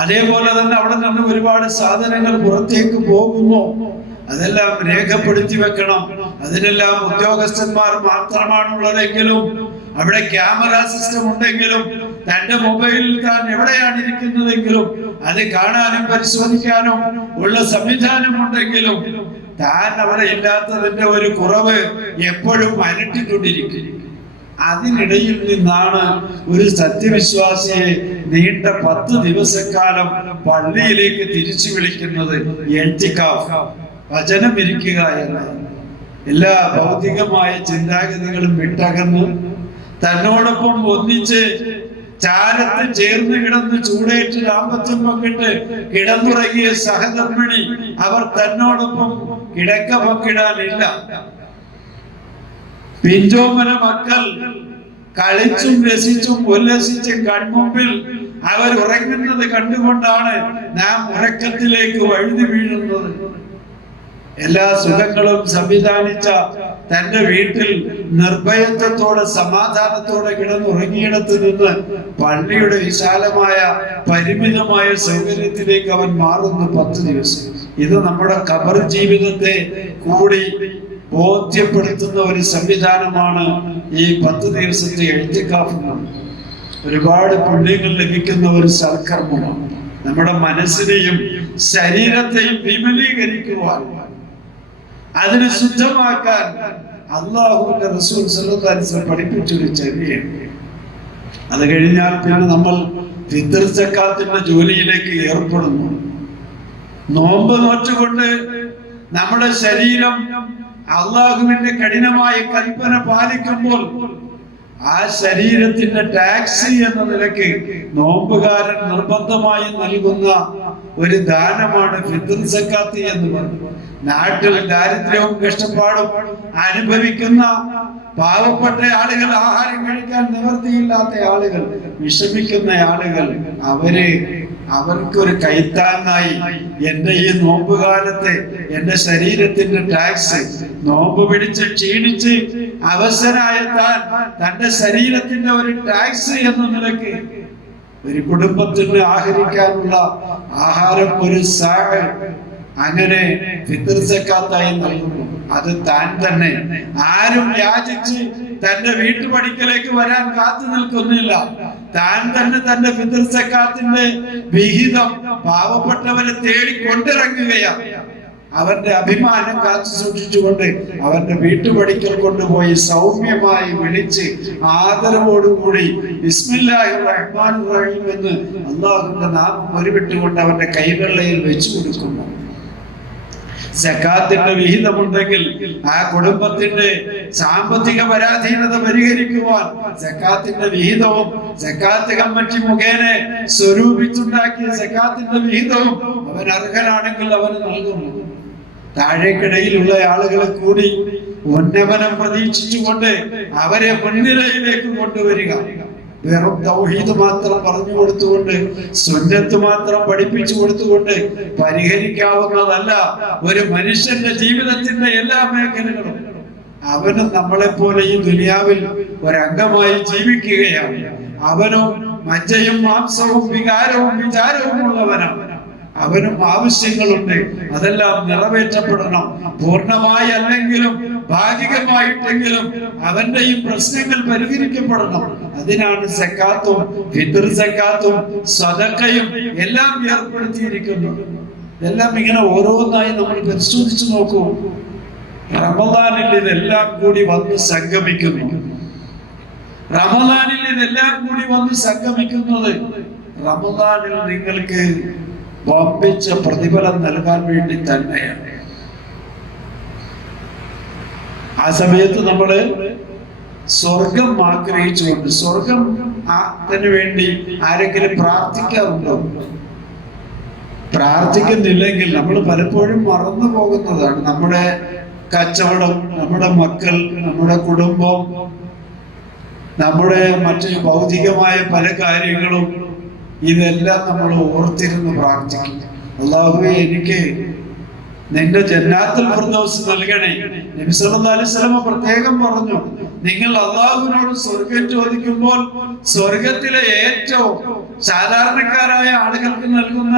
അതേപോലെ തന്നെ അവിടെ നിന്ന് ഒരുപാട് സാധനങ്ങൾ പുറത്തേക്ക് പോകുന്നു, അതെല്ലാം രേഖപ്പെടുത്തി വെക്കണം. അതിനെല്ലാം ഉദ്യോഗസ്ഥന്മാർ മാത്രമാണുള്ളതെങ്കിലും, അവിടെ ക്യാമറ സിസ്റ്റം ഉണ്ടെങ്കിലും, തന്റെ മൊബൈലിൽ താൻ എവിടെയാണ് ഇരിക്കുന്നതെങ്കിലും അത് കാണാനും പരിശോധിക്കാനും ഉള്ള സംവിധാനം ഉണ്ടെങ്കിലും താൻ അവിടെ ഇല്ലാത്തതിന്റെ ഒരു കുറവ് എപ്പോഴും അലട്ടിക്കൊണ്ടിരിക്കും. അതിനിടയിൽ നിന്നാണ് ഒരു സത്യവിശ്വാസിയെ നീണ്ട 10 ദിവസക്കാലം പള്ളിയിലേക്ക് തിരിച്ചു വിളിക്കുന്നത് ഇഅ്തികാഫ്, വചനം ഇരിക്കുക എന്നത്. എല്ലാ ഭൗതികമായ ചിന്താഗതികളും വിട്ടകന്ന് തന്നോടൊപ്പം ഒന്നിച്ച് ചാരത്ത് ചേർന്ന് കിടന്ന് ചൂടേറ്റ് ദാമ്പത്യം പങ്കിട്ട് കിടന്നുറങ്ങിയ സഹധർമ്മിണി അവർ തന്നോടൊപ്പം കിടക്ക പങ്കിടാനില്ല. പിഞ്ചോമന മക്കൾ കളിച്ചും രസിച്ചും ഉല്ലസിച്ചും കൺമുമ്പിൽ അവർ ഉറങ്ങുന്നത് കണ്ടുകൊണ്ടാണ് നാം ഉറക്കത്തിലേക്ക് വഴുതി വീഴുന്നത്. എല്ലാ സുഖങ്ങളും സംവിധാനിച്ച തന്റെ വീട്ടിൽ നിർഭയത്വത്തോടെ സമാധാനത്തോടെ കിടന്നുറങ്ങിയിടത്ത് നിന്ന് പള്ളിയുടെ വിശാലമായ പരിമിതമായ സൗകര്യത്തിലേക്ക് അവൻ മാറുന്നു 10 ദിവസം. ഇത് നമ്മുടെ ഖബർ ജീവിതത്തെ കൂടി ബോധ്യപ്പെടുത്തുന്ന ഒരു സംവിധാനമാണ് ഈ 10 ദിവസത്തെ ഇഅ്തികാഫ്. ഒരുപാട് പുണ്യങ്ങൾ ലഭിക്കുന്ന ഒരു സൽക്കർമ്മമാണ്. നമ്മുടെ മനസ്സിനെയും ശരീരത്തെയും വിമലീകരിക്കുവാൻ, അതിനെ ശുദ്ധമാക്കാൻ അല്ലാഹുവിന്റെ റസൂൽ സല്ലല്ലാഹു അലൈഹി വസല്ലം പഠിപ്പിച്ചൊരു ചര്യയാണ്. അത് കഴിഞ്ഞാൽ പിന്നെ നമ്മൾ ഫിത്ർ സക്കാത്തിന്റെ ജോലിയിലേക്ക് ഏർപ്പെടുന്നു. നോമ്പ് നോറ്റുകൊണ്ട് നമ്മുടെ ശരീരം അള്ളാഹുവിന്റെ കഠിനമായ കൽപ്പന പാലിക്കുമ്പോൾ ആ ശരീരത്തിന്റെ ടാക്സ് എന്ന നിലയ്ക്ക് നോമ്പുകാരൻ നിർബന്ധമായി നൽകുന്ന ഒരു ദാനമാണ് ഫിത്ർ സക്കാത്ത് എന്ന് പറയുന്നത്. നാട്ടിൽ ദാരിദ്ര്യവും കഷ്ടപ്പാടും അനുഭവിക്കുന്ന പാവപ്പെട്ട ആളുകൾ, ആഹാരം കഴിക്കാൻ നിവൃത്തിയില്ലാത്ത ആളുകൾ, വിഷമിക്കുന്ന ആളുകൾ, അവർക്കൊരു കൈത്താങ്ങായി എന്റെ ഈ നോമ്പുകാലത്തെ എന്റെ ശരീരത്തിന്റെ ടാക്സ്, നോമ്പ് പിടിച്ച് ക്ഷീണിച്ച് അവശനായ തന്റെ ശരീരത്തിന്റെ ഒരു ടാക്സ് എന്ന നിലയ്ക്ക് ഒരു കുടുംബത്തിന് ആഹരിക്കാനുള്ള ആഹാരം ഒരു സാഹ് അങ്ങനെ ഫിത്ർ സക്കാത്തായി നൽകുന്നു. അത് താൻ തന്നെ, ആരും യാചിച്ച് തന്റെ വീട്ടുപടിക്കലേക്ക് വരാൻ കാത്തു നിൽക്കുന്നില്ല. താൻ തന്നെ തന്റെ ഫിത്ർ സക്കാത്തിന്റെ വിഹിതം പാവപ്പെട്ടവരെ തേടി കൊണ്ടിറങ്ങുകയാണ്. അവന്റെ അഭിമാനം കാത്തു സൂക്ഷിച്ചുകൊണ്ട് അവന്റെ വീട്ടുപടിക്കൽ കൊണ്ടുപോയി സൗമ്യമായി വിളിച്ച് ആദരവോടുകൂടി ബിസ്മില്ലാഹിർ റഹ്മാനിർ റഹീം എന്ന് അല്ലാഹുവിന്റെ നാമം ഉരുവിട്ടുകൊണ്ട് അവന്റെ കൈവെള്ളയിൽ വെച്ചു കൊടുക്കുന്നു. സക്കാത്തിന്റെ വിഹിതമുണ്ടെങ്കിൽ ആ കുടുംബത്തിന്റെ സാമ്പത്തിക പരാധീനത പരിഹരിക്കുവാൻ സക്കാത്തിന്റെ വിഹിതവും സക്കാത്ത് കമ്മിറ്റി മുഖേന സ്വരൂപിച്ചുണ്ടാക്കിയ സക്കാത്തിന്റെ വിഹിതവും അവൻ അർഹനാണെങ്കിൽ അവന് നൽകുന്നു. താഴേക്കിടയിലുള്ള ആളുകളെ കൂടി ഉന്നമനം പ്രതീക്ഷിച്ചുകൊണ്ട് അവരെ മുൻനിരയിലേക്ക് കൊണ്ടുവരിക. വെറും തൗഹീദ് മാത്രം പറഞ്ഞു കൊടുത്തുകൊണ്ട്, സുന്നത്ത് മാത്രം പഠിപ്പിച്ചു കൊടുത്തുകൊണ്ട് പരിഹരിക്കാവുന്നതല്ല ഒരു മനുഷ്യന്റെ ജീവിതത്തിന്റെ എല്ലാ മേഖലകളും. അവനും നമ്മളെപ്പോലെ ഈ ദുനിയാവിൽ ഒരംഗമായി ജീവിക്കുകയാണ്. അവനും മജ്ജയും മാംസവും വികാരവും വിചാരവും ഉള്ളവനാണ്. അവനും ആവശ്യങ്ങളുണ്ട്, അതെല്ലാം നിറവേറ്റപ്പെടണം. പൂർണ്ണമായി അല്ലെങ്കിലും ഭാഗികമായിട്ടെങ്കിലും അവന്റെ ഈ പ്രശ്നങ്ങൾ പരിഹരിക്കപ്പെടണം. അതിനാണ് സക്കാത്തും ഫിത്ർ സക്കാത്തും സദഖയും എല്ലാം ഏർപ്പെടുത്തിയിരിക്കുന്നത്. എല്ലാം ഇങ്ങനെ ഓരോന്നായി നമ്മൾ പരിശോധിച്ചു നോക്കൂ. റമദാനിൽ ഇതെല്ലാം കൂടി വന്ന് സംഗമിക്കുന്നു. റമദാനിൽ ഇതെല്ലാം കൂടി വന്ന് സംഗമിക്കുന്നത് റമദാനിൽ നിങ്ങൾക്ക് വമ്പിച്ച പ്രതിഫലം നൽകാൻ വേണ്ടി തന്നെയാണ്. ആ സമയത്ത് നമ്മള് സ്വർഗം ആഗ്രഹിച്ചുകൊണ്ട്, സ്വർഗത്തിന് വേണ്ടി ആരെങ്കിലും പ്രാർത്ഥിക്കാറുണ്ടോ? പ്രാർത്ഥിക്കുന്നില്ലെങ്കിൽ നമ്മൾ പലപ്പോഴും മറന്നു പോകുന്നതാണ്. നമ്മുടെ കച്ചവടം, നമ്മുടെ മക്കൾ, നമ്മുടെ കുടുംബം, നമ്മുടെ മറ്റു ഭൗതികമായ പല കാര്യങ്ങളും, ഇതെല്ലാം നമ്മൾ ഓർത്തിരുന്ന് പ്രാർത്ഥിക്കും. അല്ലാഹുവേ, എനിക്ക് നിന്റെ ജന്നാത്തുൽ ഫിർദൗസ് നൽകണേ. നബി സല്ലല്ലാഹു അലൈഹി വസല്ലം പ്രത്യേകം പറഞ്ഞു, നിങ്ങൾ അല്ലാഹുവിനോട് സ്വർഗം ചോദിക്കുമ്പോൾ സ്വർഗത്തിലെ ഏറ്റവും സാധാരണക്കാരായ ആളുകൾക്ക് നൽകുന്ന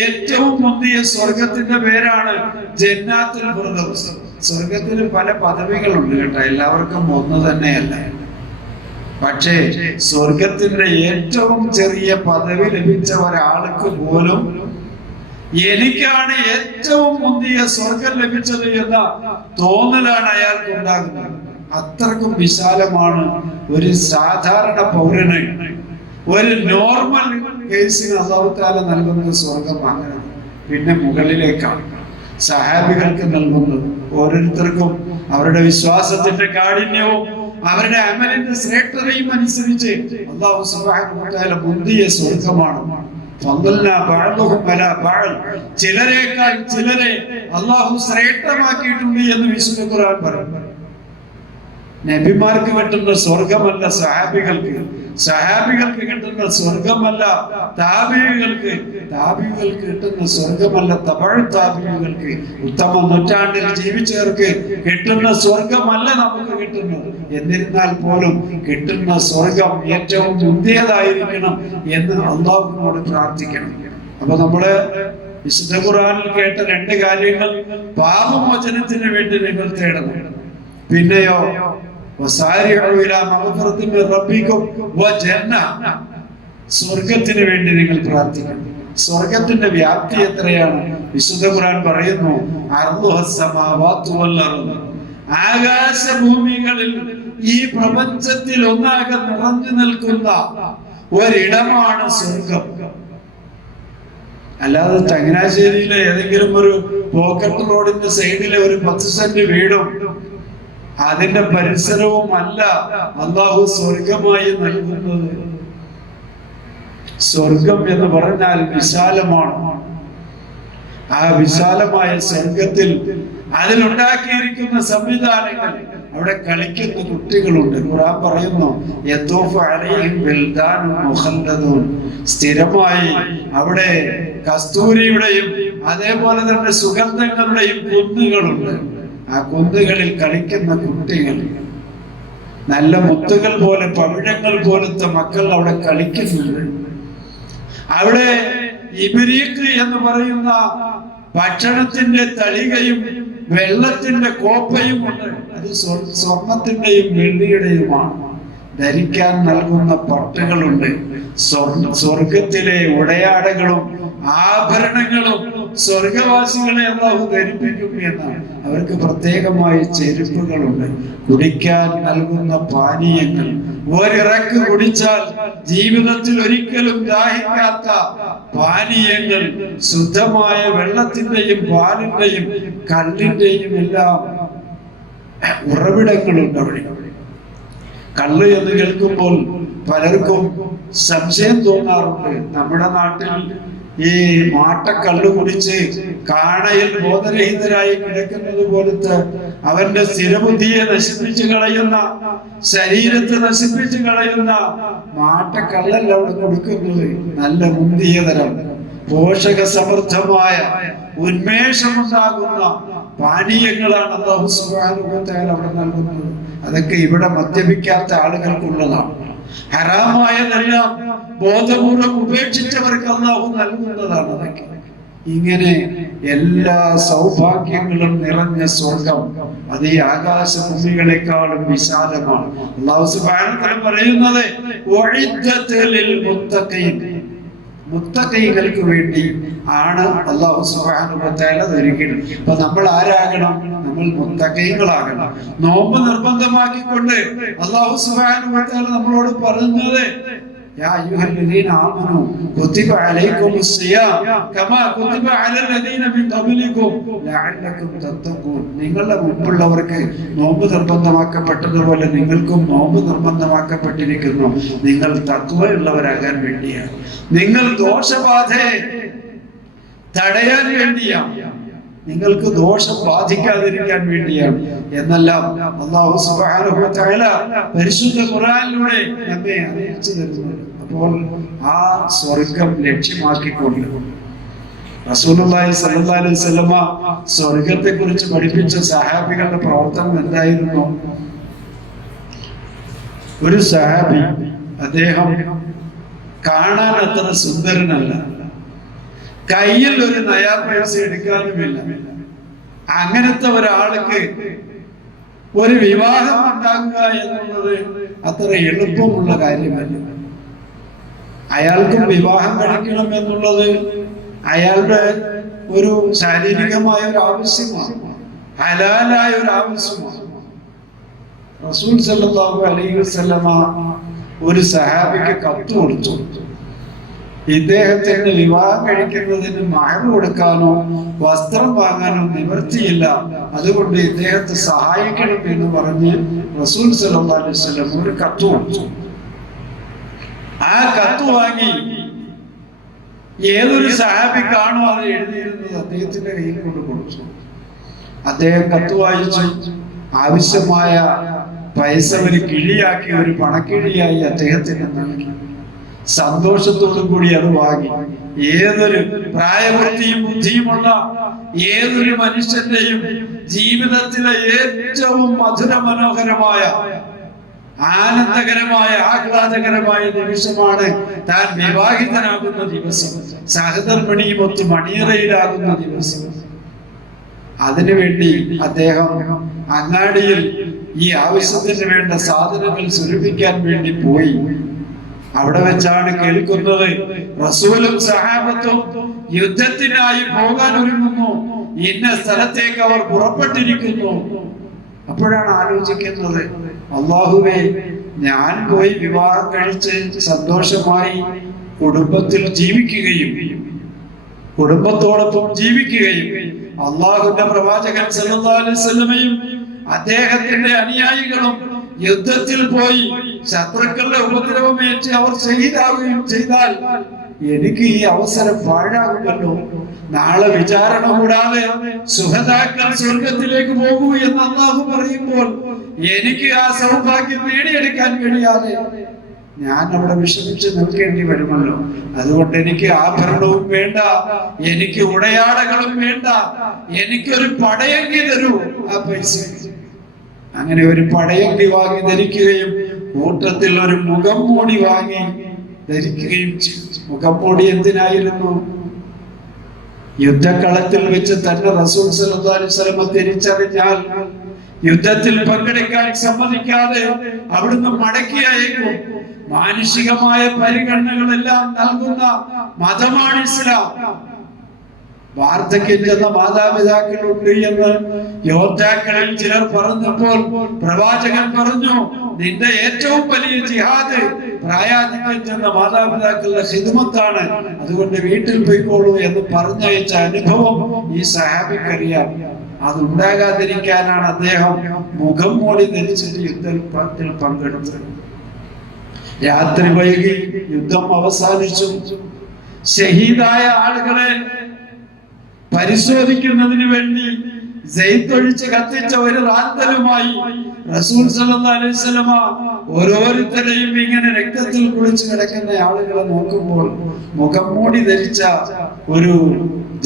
ഏറ്റവും മുന്തിയ സ്വർഗത്തിന്റെ പേരാണ് ജന്നാത്തുൽ ഫിർദൗസ്. സ്വർഗത്തിന് പല പദവികളുണ്ട് കേട്ടോ, എല്ലാവർക്കും ഒന്ന് തന്നെയല്ല. പക്ഷേ സ്വർഗത്തിന്റെ ഏറ്റവും ചെറിയ പദവി ലഭിച്ച ഒരാൾക്ക് പോലും എനിക്കാണ് ഏറ്റവും മുന്തിയ സ്വർഗം ലഭിച്ചത് എന്ന തോന്നലാണ് അയാൾക്ക് ഉണ്ടാകുന്നത്. അത്രക്കും വിശാലമാണ് ഒരു സാധാരണ പൗരന്, ഒരു നോർമൽ കേസിന് അല്ലാഹു തആല നൽകുന്ന സ്വർഗം. അങ്ങനെ പിന്നെ മുകളിലേക്കാണ് സഹാബികൾക്ക് നൽകുന്നത്. ഓരോരുത്തർക്കും അവരുടെ വിശ്വാസത്തിന്റെ കാഠിന്യവും അവരുടെ അമലിന്റെ ശ്രേഷ്ഠതയും അനുസരിച്ച് അല്ലാഹു സുബ്ഹാനഹു വ തആല മുന്തിയ സ്വർഗമാണ്. ചിലരേക്കാൾ ചിലരെ അല്ലാഹു ശ്രേഷ്ഠമാക്കിയിട്ടുണ്ട് എന്ന് വിശുദ്ധ ഖുർആൻ പറയുന്നു. നബിമാർക്ക് കിട്ടുന്ന സ്വർഗമല്ല സഹാബികൾക്ക് കിട്ടുന്ന സ്വർഗമല്ല താബിഈകൾക്ക് കിട്ടുന്ന സ്വർഗമല്ല താബിഈകൾക്ക് ഉത്തമ നൂറ്റാണ്ടിൽ ജീവിച്ചവർക്ക് കിട്ടുന്ന സ്വർഗമല്ല നമുക്ക് കിട്ടുന്നത്. എന്നിരുന്നാൽ പോലും കിട്ടുന്ന സ്വർഗം ഏറ്റവും മുന്തിയതായിരിക്കണം എന്ന് അല്ലാഹുവിനോട് പ്രാർത്ഥിക്കണം. അപ്പൊ നമ്മള് വിശുദ്ധ ഖുർആനിൽ കേട്ട രണ്ട് കാര്യങ്ങൾ പാപമോചനത്തിന് വേണ്ടി നിങ്ങൾ തേടണം. പിന്നെയോ വസാരിഉ ഇലാ മഗ്ഫിറത്തിൻ മിർ റബ്ബിക്കും വജന്ന. സ്വർഗത്തിന് വേണ്ടി നിങ്ങൾ പ്രാർത്ഥിക്കണം. സ്വർഗത്തിന്റെ വ്യാപ്തി എത്രയാണ്? വിശുദ്ധ ഖുർആൻ പറയുന്നു, അർളുഹസ് സമാവാതു വൽ അർദ്. ആകാശഭൂമികളിൽ ഈ പ്രപഞ്ചത്തിൽ ഒന്നാകെ നിറഞ്ഞു നിൽക്കുന്ന ഒരിടമാണ് സ്വർഗം. അല്ലാതെ ചങ്ങനാശ്ശേരിയിലെ ഏതെങ്കിലും ഒരു പോക്കറ്റ് റോഡിന്റെ സൈഡിലെ ഒരു 10 സെന്റ് വീടും അതിന്റെ പരിസരവും അല്ല അല്ലാഹു സ്വർഗമായി നൽകുന്നത്. സ്വർഗം എന്ന് പറഞ്ഞാൽ വിശാലമാണ്. ആ വിശാലമായ സ്വർഗത്തിൽ അതിലുണ്ടാക്കിയിരിക്കുന്ന സംവിധാനങ്ങൾ, അവിടെ കളിക്കുന്ന കുട്ടികളുണ്ട്. ഖുർആൻ പറയുന്നു, യതൂഫു അലൈഹിം വിൽദാനുൻ മുഖല്ലദൂൻ. സ്ഥിരമായി അവിടെ കസ്തൂരിയുടെയും അതേപോലെ തന്നെ സുഗന്ധങ്ങളുടെയും കുന്നുകളുണ്ട്. ആ കുന്നുകളിൽ കളിക്കുന്ന കുട്ടികൾ, നല്ല മുത്തുകൾ പോലെ പവിഴങ്ങൾ പോലത്തെ മക്കൾ അവിടെ കളിക്കുന്നുണ്ട്. അവിടെ ഇബ്രീഖ് എന്ന് പറയുന്ന ഭക്ഷണത്തിന്റെ തളികയും വെള്ളത്തിന്റെ കോപ്പയും ഉണ്ട്. അത് സ്വർണത്തിന്റെയും വെള്ളിയുടെയുമാണ്. ധരിക്കാൻ നൽകുന്ന പട്ടുകളുണ്ട്. സ്വർഗത്തിലെ ഉടയാടകളും ആഭരണങ്ങളും സ്വർഗവാസികളെ അല്ലാഹു ധരിപ്പിക്കും എന്നാണ്. അവർക്ക് പ്രത്യേകമായ ചെരുപ്പുകളുണ്ട്. കുടിക്കാൻ നൽകുന്ന പാനീയങ്ങൾ, ഒരിറക്ക് കുടിച്ചാൽ ജീവിതത്തിൽ ഒരിക്കലും ദാഹിക്കാത്ത പാനീയങ്ങൾ, ശുദ്ധമായ വെള്ളത്തിന്റെയും പാലിന്റെയും കള്ളിന്റെയും എല്ലാം ഉറവിടങ്ങളുണ്ട് അവിടെ. കള്ള് എന്ന് കേൾക്കുമ്പോൾ പലർക്കും സംശയം തോന്നാറുണ്ട്. നമ്മുടെ നാട്ടിൽ ഈ മാട്ടക്കള്ളു കുടിച്ച് കാണയിൽ ബോധരഹിതരായി കിടക്കുന്നത് പോലത്തെ അവന്റെ സ്ഥിരബുദ്ധിയെ നശിപ്പിച്ചു കളയുന്ന, ശരീരത്തെ നശിപ്പിച്ചു കളയുന്ന മാട്ടക്കള്ളല്ല അവിടെ കൊടുക്കുന്നത്. നല്ല മുന്തിയ തരം പോഷക സമൃദ്ധമായ ഉന്മേഷമുണ്ടാകുന്ന പാനീയങ്ങളാണ് അല്ലാഹു സുബ്ഹാനഹു വ തആല അവിടെ നൽകുന്നത്. അതൊക്കെ ഇവിടെ മദ്യപിക്കാത്ത ആളുകൾക്കുള്ളതാണ്. ഹറാമായതെല്ലാം ബോധപൂർവം ഉപേക്ഷിച്ചവർക്ക് അല്ലാഹു നൽകുന്നതാണ് അതൊക്കെ. ഇങ്ങനെ എല്ലാ സൗഭാഗ്യങ്ങളും നിറഞ്ഞ സ്വർഗം അത് ഈ ആകാശഭൂമികളെക്കാളും വിശാലമാണ്. അല്ലാഹു സുബ്ഹാനഹു വ തആല പറയുന്നത് ഉഇദ്ദത ലിൽ മുത്തഖീൻ. മുത്തഖീങ്ങൾക്ക് വേണ്ടി ആണ് അല്ലാഹു സുബ്ഹാനഹു വ തആല ഒരുക്കിയത്. അപ്പൊ നമ്മൾ ആരാകണം? നമ്മൾ മുത്തഖീങ്ങളാകണം. നോമ്പ് നിർബന്ധമാക്കിക്കൊണ്ട് അല്ലാഹു സുബ്ഹാനഹു വ തആല നമ്മളോട് പറയുന്നത്, യാ അയ്യുഹല്ലദീന ആമനൂ കുതിബ അലൈക്കുമുസ് സിയാം കമാ കുതിബ അലല്ലദീന മിൻ ഖബ്ലികും ലഅല്ലകും തത്തഖൂൻ. നിങ്ങളുടെ മുമ്പുള്ളവർക്ക് നോമ്പ് നിർബന്ധമാക്കപ്പെട്ടതുപോലെ നിങ്ങൾക്കും നോമ്പ് നിർബന്ധമാക്കപ്പെട്ടിരിക്കുന്നു. നിങ്ങൾ തഖ്വയുള്ളവരാകാൻ വേണ്ടിയാണ്. നിങ്ങൾ ദോഷബാധയെ തടയാൻ വേണ്ടിയാണ്. നിങ്ങൾക്ക് ദോഷം ബാധിക്കാതിരിക്കാൻ വേണ്ടിയാണ് എന്നെല്ലാം അല്ലാഹു സുബ്ഹാനഹു വ തആല പരിശുദ്ധ ഖുർആനിലൂടെ നമ്മെ അറിയിച്ചു തരുന്നു. അപ്പോൾ ആ സ്വർഗം ലക്ഷ്യമാക്കിക്കൊണ്ട് റസൂലുള്ളാഹി സ്വല്ലല്ലാഹു അലൈഹി വസല്ലമ സ്വർഗത്തെ കുറിച്ച് പഠിപ്പിച്ച സഹാബികളുടെ പ്രവർത്തനം എന്തായിരുന്നു? ഒരു സഹാബി, അദ്ദേഹം കാണാൻ അത്ര സുന്ദരനല്ല, കയ്യിൽ ഒരു നയാ പൈസ എടുക്കാനുമില്ല. അങ്ങനത്തെ ഒരാൾക്ക് ഒരു വിവാഹം ഉണ്ടാക്കുക എന്നുള്ളത് അത്ര എളുപ്പമുള്ള കാര്യമല്ല. അയാൾക്കും വിവാഹം കഴിക്കണം എന്നുള്ളത് അയാളുടെ ഒരു ശാരീരികമായ ഒരു ആവശ്യമാണ്, ഹലാലായ ഒരു ആവശ്യമാണ്. റസൂൽ സല്ലല്ലാഹു അലൈഹി വസല്ലമ ഒരു സഹാബിക്ക് കത്ത് കൊടുത്തു. ഇദ്ദേഹത്തിന് വിവാഹം കഴിക്കുന്നതിന് മഹർ കൊടുക്കാനോ വസ്ത്രം വാങ്ങാനോ നിവൃത്തിയില്ല, അതുകൊണ്ട് ഇദ്ദേഹത്തെ സഹായിക്കണം എന്ന് പറഞ്ഞ് റസൂൽ സല്ലല്ലാഹു അലൈഹി വസല്ലം ഒരു കത്ത് കൊടുത്തു. ആ കത്ത് വാങ്ങി ഏതൊരു സഹാബിക്കാണോ അത് എഴുതിയിരുന്നത് അദ്ദേഹത്തിന്റെ കയ്യിൽ കൊണ്ട് കൊടുത്തു. അദ്ദേഹം കത്ത് വായിച്ചു. ആവശ്യമായ പൈസ ഒരു കിഴിയാക്കി, ഒരു പണക്കിഴിയായി അദ്ദേഹത്തിന് നൽകി. സന്തോഷത്തോടു കൂടി അത് വാങ്ങി. ഏതൊരു പ്രായപൂർത്തിയും ബുദ്ധിയുമുള്ള ഏതൊരു മനുഷ്യന്റെയും ജീവിതത്തിലെ ഏറ്റവും മധുര മനോഹരമായ ആനന്ദകരമായ ആഹ്ലാദകരമായ നിമിഷമാണ് താൻ വിവാഹിതനാകുന്ന ദിവസം, സഹധർമ്മിണിയുമൊത്ത് മണിയറയിലാകുന്ന ദിവസം. അതിനുവേണ്ടി അദ്ദേഹം അങ്ങാടിയിൽ ഈ ആവശ്യത്തിന് വേണ്ട സാധനങ്ങൾ സുരഭിക്കാൻ വേണ്ടി പോയി. അവിടെ വെച്ചാണ് കേൾക്കുന്നത് റസൂലും സഹാബത്തും യുദ്ധത്തിനായി പോകാൻ ഒരുങ്ങുന്നു, ഇന്ന സ്ഥലത്തേക്ക് അവർ പുറപ്പെട്ടിരിക്കുന്നു. അപ്പോഴാണ് ആലോചിക്കുന്നത്, അല്ലാഹുവേ, ഞാൻ പോയി വിവാഹം കഴിച്ച് സന്തോഷമായി കുടുംബത്തിൽ ജീവിക്കുകയും കുടുംബത്തോടൊപ്പം ജീവിക്കുകയും അല്ലാഹുവിന്റെ പ്രവാചകൻ സല്ലല്ലാഹു അലൈഹി വസല്ലമയും അദ്ദേഹത്തിന്റെ അനുയായികളും യുദ്ധത്തിൽ പോയി ശത്രുക്കളുടെ ഉപദ്രവമേറ്റ് അവർ ഷഹീദാവുകയും ചെയ്താൽ എനിക്ക് ഈ അവസരം പാഴാകുമല്ലോ. നാളെ വിചാരണ കൂടാതെ സുഹദാക്കൾ സ്വർഗത്തിലേക്ക് പോകൂ എന്ന് അല്ലാഹു പറയുമ്പോൾ എനിക്ക് ആ സൗഭാഗ്യം നേടിയെടുക്കാൻ കഴിയാതെ ഞാൻ അവിടെ വിഷമിച്ച് നിൽക്കേണ്ടി വരുമല്ലോ. അതുകൊണ്ട് എനിക്ക് ആഭരണവും വേണ്ട, എനിക്ക് ഉടയാടകളും വേണ്ട, എനിക്കൊരു പടയങ്കി തരൂ. ആ പൈസ അങ്ങനെ ഒരു പടയങ്കി വാങ്ങി ധരിക്കുകയും കൂട്ടത്തിൽ ഒരു മുഖം മൂടി വാങ്ങി ധരിക്കുകയും ചെയ്തു. മുഖം മൂടി എന്തിനായിരുന്നു? യുദ്ധക്കളത്തിൽ വെച്ച് തന്നെ റസൂൽ സല്ലല്ലാഹു അലൈഹി വസല്ലം തിരിച്ചറിഞ്ഞാൽ യുദ്ധത്തിൽ പങ്കെടുക്കാൻ സമ്മതിക്കാതെ അവിടുന്ന് മടക്കി അയക്കും. മാനുഷികമായ പരിഗണനകളെല്ലാം നൽകുന്ന മതമാണ് ഇസ്ലാം. വാർദ്ധക്യം ചെന്ന മാതാപിതാക്കളുണ്ട് എന്ന് യോദ്ധാക്കളിൽ ചിലർ പറഞ്ഞപ്പോൾ പ്രവാചകൻ പറഞ്ഞു, നിന്റെ ഏറ്റവും വലിയ ജിഹാദ് പ്രായാധിക്യം ചെന്ന മാതാപിതാക്കളുടെ ഖിദ്മത്താണ്, അതുകൊണ്ട് വീട്ടിൽ പോയിക്കോളൂ എന്ന് പറഞ്ഞയച്ച അനുഭവം ഈ സഹാബിക്കറിയാം. അതുണ്ടാകാതിരിക്കാനാണ് അദ്ദേഹം മുഖം മൂടി ധരിച്ചിട്ട് യുദ്ധത്തിൽ പങ്കെടുത്തത്. രാത്രി വൈകി യുദ്ധം അവസാനിച്ചു. ഷഹീദായ ആളുകളെ പരിശോധിക്കുന്നതിന് വേണ്ടി ജയ്ത്തൊഴിച്ച് കത്തിച്ച ഒരു റാന്തലുമായി റസൂൽ സല്ലല്ലാഹു അലൈഹി വസല്ലമ ഓരോരുത്തരെയും ഇങ്ങനെ രക്തത്തിൽ കുളിച്ച് കിടക്കുന്ന ആളുകളെ നോക്കുമ്പോൾ മുഖം മൂടി ധരിച്ച ഒരു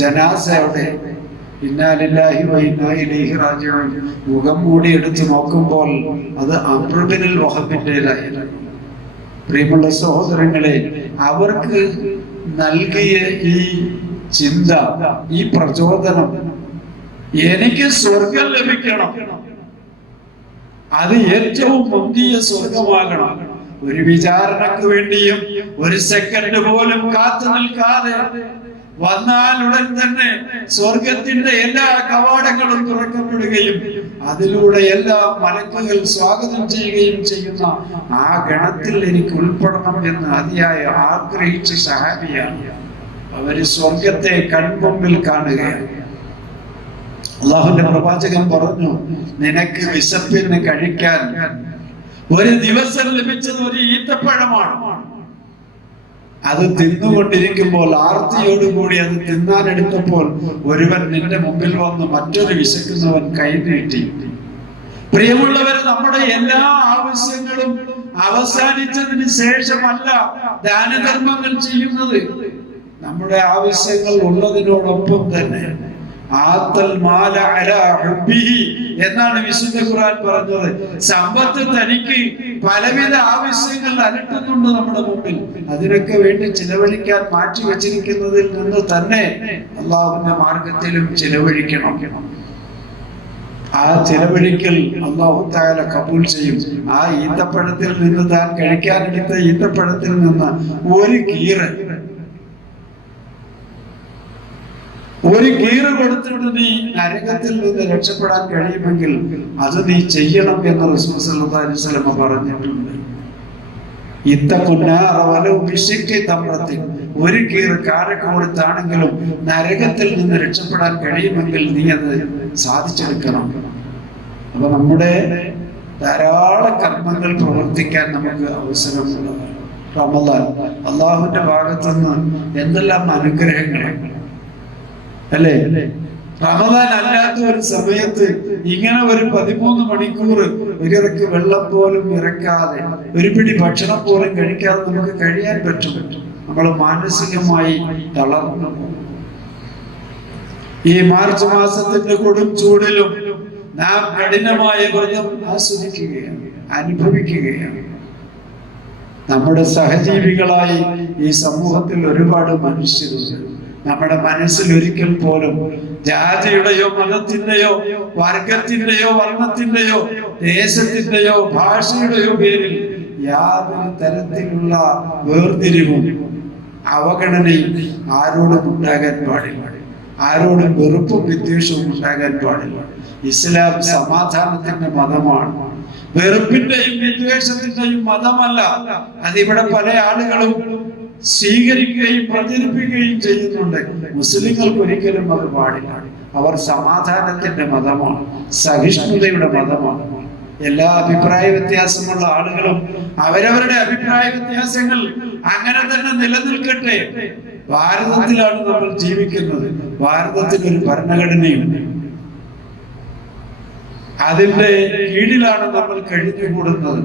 ജനാസ അവിടെ, ഇന്നാ ലില്ലാഹി വ ഇന്നാ ഇലൈഹി റാജിഊൻ, മുഖം മൂടി എടുത്ത് നോക്കുമ്പോൾ അത് അംർ ഇബ്നുൽ വഹബിന്റേതായിരുന്നു. പ്രിയമുള്ള സഹോദരങ്ങളെ, അവർക്ക് നൽകിയ ഈ ചിന്ത, ഈ പ്രചോദനം, എനിക്ക് സ്വർഗം ലഭിക്കണം, അത് ഏറ്റവും മുന്തിയ സ്വർഗമാകണം. ഒരു വിചാരണക്ക് വേണ്ടിയും ഒരു സെക്കൻഡ് പോലും കാത്തു നിൽക്കാതെ വന്നാൽ ഉടൻ തന്നെ സ്വർഗത്തിന്റെ എല്ലാ കവാടങ്ങളും തുറക്കപ്പെടുകയും അതിലൂടെ എല്ലാ മലക്കുകൾ സ്വാഗതം ചെയ്യുകയും ചെയ്യുന്ന ആ ഗണത്തിൽ എനിക്ക് ഉൾപ്പെടണം എന്ന് അതിയായ ആഗ്രഹിച്ച സഹാബിയാണ്. അവര് സ്വർഗത്തെ കൺമുമ്പിൽ കാണുകയാണ്. അല്ലാഹുവിന്റെ പ്രവാചകൻ പറഞ്ഞു, നിനക്ക് വിശപ്പിന് കഴിക്കാൻ ഒരു ദിവസം ലഭിച്ചത് ഒരു ഈത്തപ്പഴമാണ്. അത് തിന്നുകൊണ്ടിരിക്കുമ്പോൾ ആർത്തിയോടുകൂടി അത് തിന്നാനെടുത്തപ്പോൾ ഒരുവൻ നിന്റെ മുമ്പിൽ വന്ന് മറ്റൊരു വിശക്കുന്നവൻ കൈ നീട്ടി. പ്രിയമുള്ളവർ, നമ്മുടെ എല്ലാ ആവശ്യങ്ങളും അവസാനിച്ചതിന് ശേഷമല്ല ദാനധർമ്മങ്ങൾ ചെയ്യുന്നത്. നമ്മുടെ ആവശ്യങ്ങൾ ഉള്ളതിനോടൊപ്പം തന്നെ ആത്തൽ മാല അലാ ഹുബ്ബിഹി എന്നാണ് വിശുദ്ധ ഖുർആൻ പറഞ്ഞത്. സമ്പത്ത് തനിക്ക് പലവിധ ആവശ്യങ്ങൾ അലട്ടുന്നുണ്ട് നമ്മുടെ മുമ്പിൽ, അതിനൊക്കെ വേണ്ടി ചിലവഴിക്കാൻ മാറ്റി വെച്ചിരിക്കുന്നതിൽ നിന്ന് തന്നെ അള്ളാഹുവിന്റെ മാർഗത്തിലും ചിലവഴിക്കണം. ആ ചിലവഴിക്കൽ അല്ലാഹു തആല കബൂൽ ചെയ്യും. ആ ഈത്തപ്പഴത്തിൽ നിന്ന് താൻ കഴിക്കാനെടുത്ത ഈത്തപ്പഴത്തിൽ നിന്ന് ഒരു ഗീറ് കൊടുത്തിട്ട് നീ നരകത്തിൽ നിന്ന് രക്ഷപ്പെടാൻ കഴിയുമെങ്കിൽ അത് നീ ചെയ്യണം എന്ന് റസൂൽ സല്ലല്ലാഹു അലൈഹി വസല്ലം പറഞ്ഞിട്ടുണ്ട്. ഒരു ഗീറ് കാരക്ക കൊടുത്താണെങ്കിലും നരകത്തിൽ നിന്ന് രക്ഷപ്പെടാൻ കഴിയുമെങ്കിൽ നീ അത് സാധിച്ചെടുക്കണം. അപ്പൊ നമ്മുടെ ധാരാളം കർമ്മങ്ങൾ പ്രവർത്തിക്കാൻ നമുക്ക് അവസരമുള്ളത്. റമദാൻ അള്ളാഹുവിന്റെ ഭാഗത്തുനിന്ന് എന്തെല്ലാം അനുഗ്രഹങ്ങളാണ് അല്ലേ? റമദാൻ അല്ലാത്ത ഒരു സമയത്ത് ഇങ്ങനെ ഒരു 13 മണിക്കൂർ ഒരിറക്ക് വെള്ളം പോലും ഇറക്കാതെ, ഒരു പിടി ഭക്ഷണം പോലും കഴിക്കാതെ നമുക്ക് കഴിയാൻ പറ്റും. നമ്മൾ മാനസികമായി തളർന്നു. ഈ മാർച്ച് മാസത്തിന്റെ കൊടും ചൂടിലും നാം കഠിനമായ വ്രതം ആസ്വദിക്കുകയാണ്, അനുഭവിക്കുകയാണ്. നമ്മുടെ സഹജീവികളായി ഈ സമൂഹത്തിൽ ഒരുപാട് മനുഷ്യരുണ്ട്. നമ്മുടെ മനസ്സിൽ ഒരിക്കൽ പോലും ജാതിയുടെയോ മതത്തിന്റെയോ വർഗത്തിന്റെയോ വർണ്ണത്തിന്റെയോ ദേശത്തിന്റെയോ ഭാഷയുടെയോ പേരിൽ യാതൊരു തരത്തിലുള്ള വേർതിരിവും അവഗണനയും ആരോടും ഉണ്ടാകാൻ പാടില്ല. ആരോടും വെറുപ്പും വിദ്വേഷവും ഉണ്ടാകാൻ പാടില്ല. ഇസ്ലാം സമാധാനത്തിന്റെ മതമാണ്, വെറുപ്പിന്റെയും വിദ്വേഷത്തിന്റെയും മതമല്ല. അതിവിടെ പല ആളുകളും സ്വീകരിക്കുകയും പ്രചരിപ്പിക്കുകയും ചെയ്യുന്നുണ്ട്. മുസ്ലിങ്ങൾക്ക് ഒരിക്കലും അത് പാടില്ല. അവർ സമാധാനത്തിന്റെ മതമാണ്, സഹിഷ്ണുതയുടെ മതമാണ്. എല്ലാ അഭിപ്രായ വ്യത്യാസമുള്ള ആളുകളും അവരവരുടെ അഭിപ്രായ വ്യത്യാസങ്ങൾ അങ്ങനെ തന്നെ നിലനിൽക്കട്ടെ. ഭാരതത്തിലാണ് നമ്മൾ ജീവിക്കുന്നത്. ഭാരതത്തിന് ഒരു ഭരണഘടനയുണ്ട്. അതിന്റെ കീഴിലാണ് നമ്മൾ കഴിഞ്ഞുകൂടുന്നത്.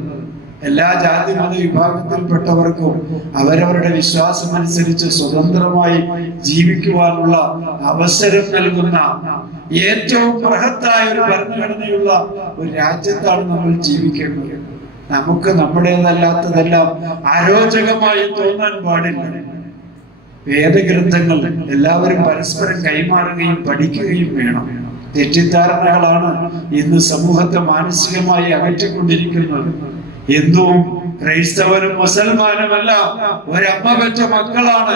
എല്ലാ ജാതി മത വിഭാഗത്തിൽപ്പെട്ടവർക്കും അവരവരുടെ വിശ്വാസം അനുസരിച്ച് സ്വതന്ത്രമായി ജീവിക്കുവാനുള്ള അവസരം നൽകുന്ന ഏറ്റവും ബൃഹത്തായ ഒരു ഭരണഘടനയുള്ള ഒരു രാജ്യത്താണ് നമ്മൾ ജീവിക്കേണ്ടത്. നമുക്ക് നമ്മുടേതല്ലാത്തതെല്ലാം അരോചകമായി തോന്നാൻ പാടില്ല. വേദഗ്രന്ഥങ്ങൾ എല്ലാവരും പരസ്പരം കൈമാറുകയും പഠിക്കുകയും വേണം. തെറ്റിദ്ധാരണകളാണ് ഇന്ന് സമൂഹത്തെ മാനസികമായി അകറ്റിക്കൊണ്ടിരിക്കുന്നത്. ഹിന്ദുവും ക്രൈസ്തവരും മുസൽമാനുമെല്ലാം ഒരമ്മ പെറ്റ മക്കളാണ്,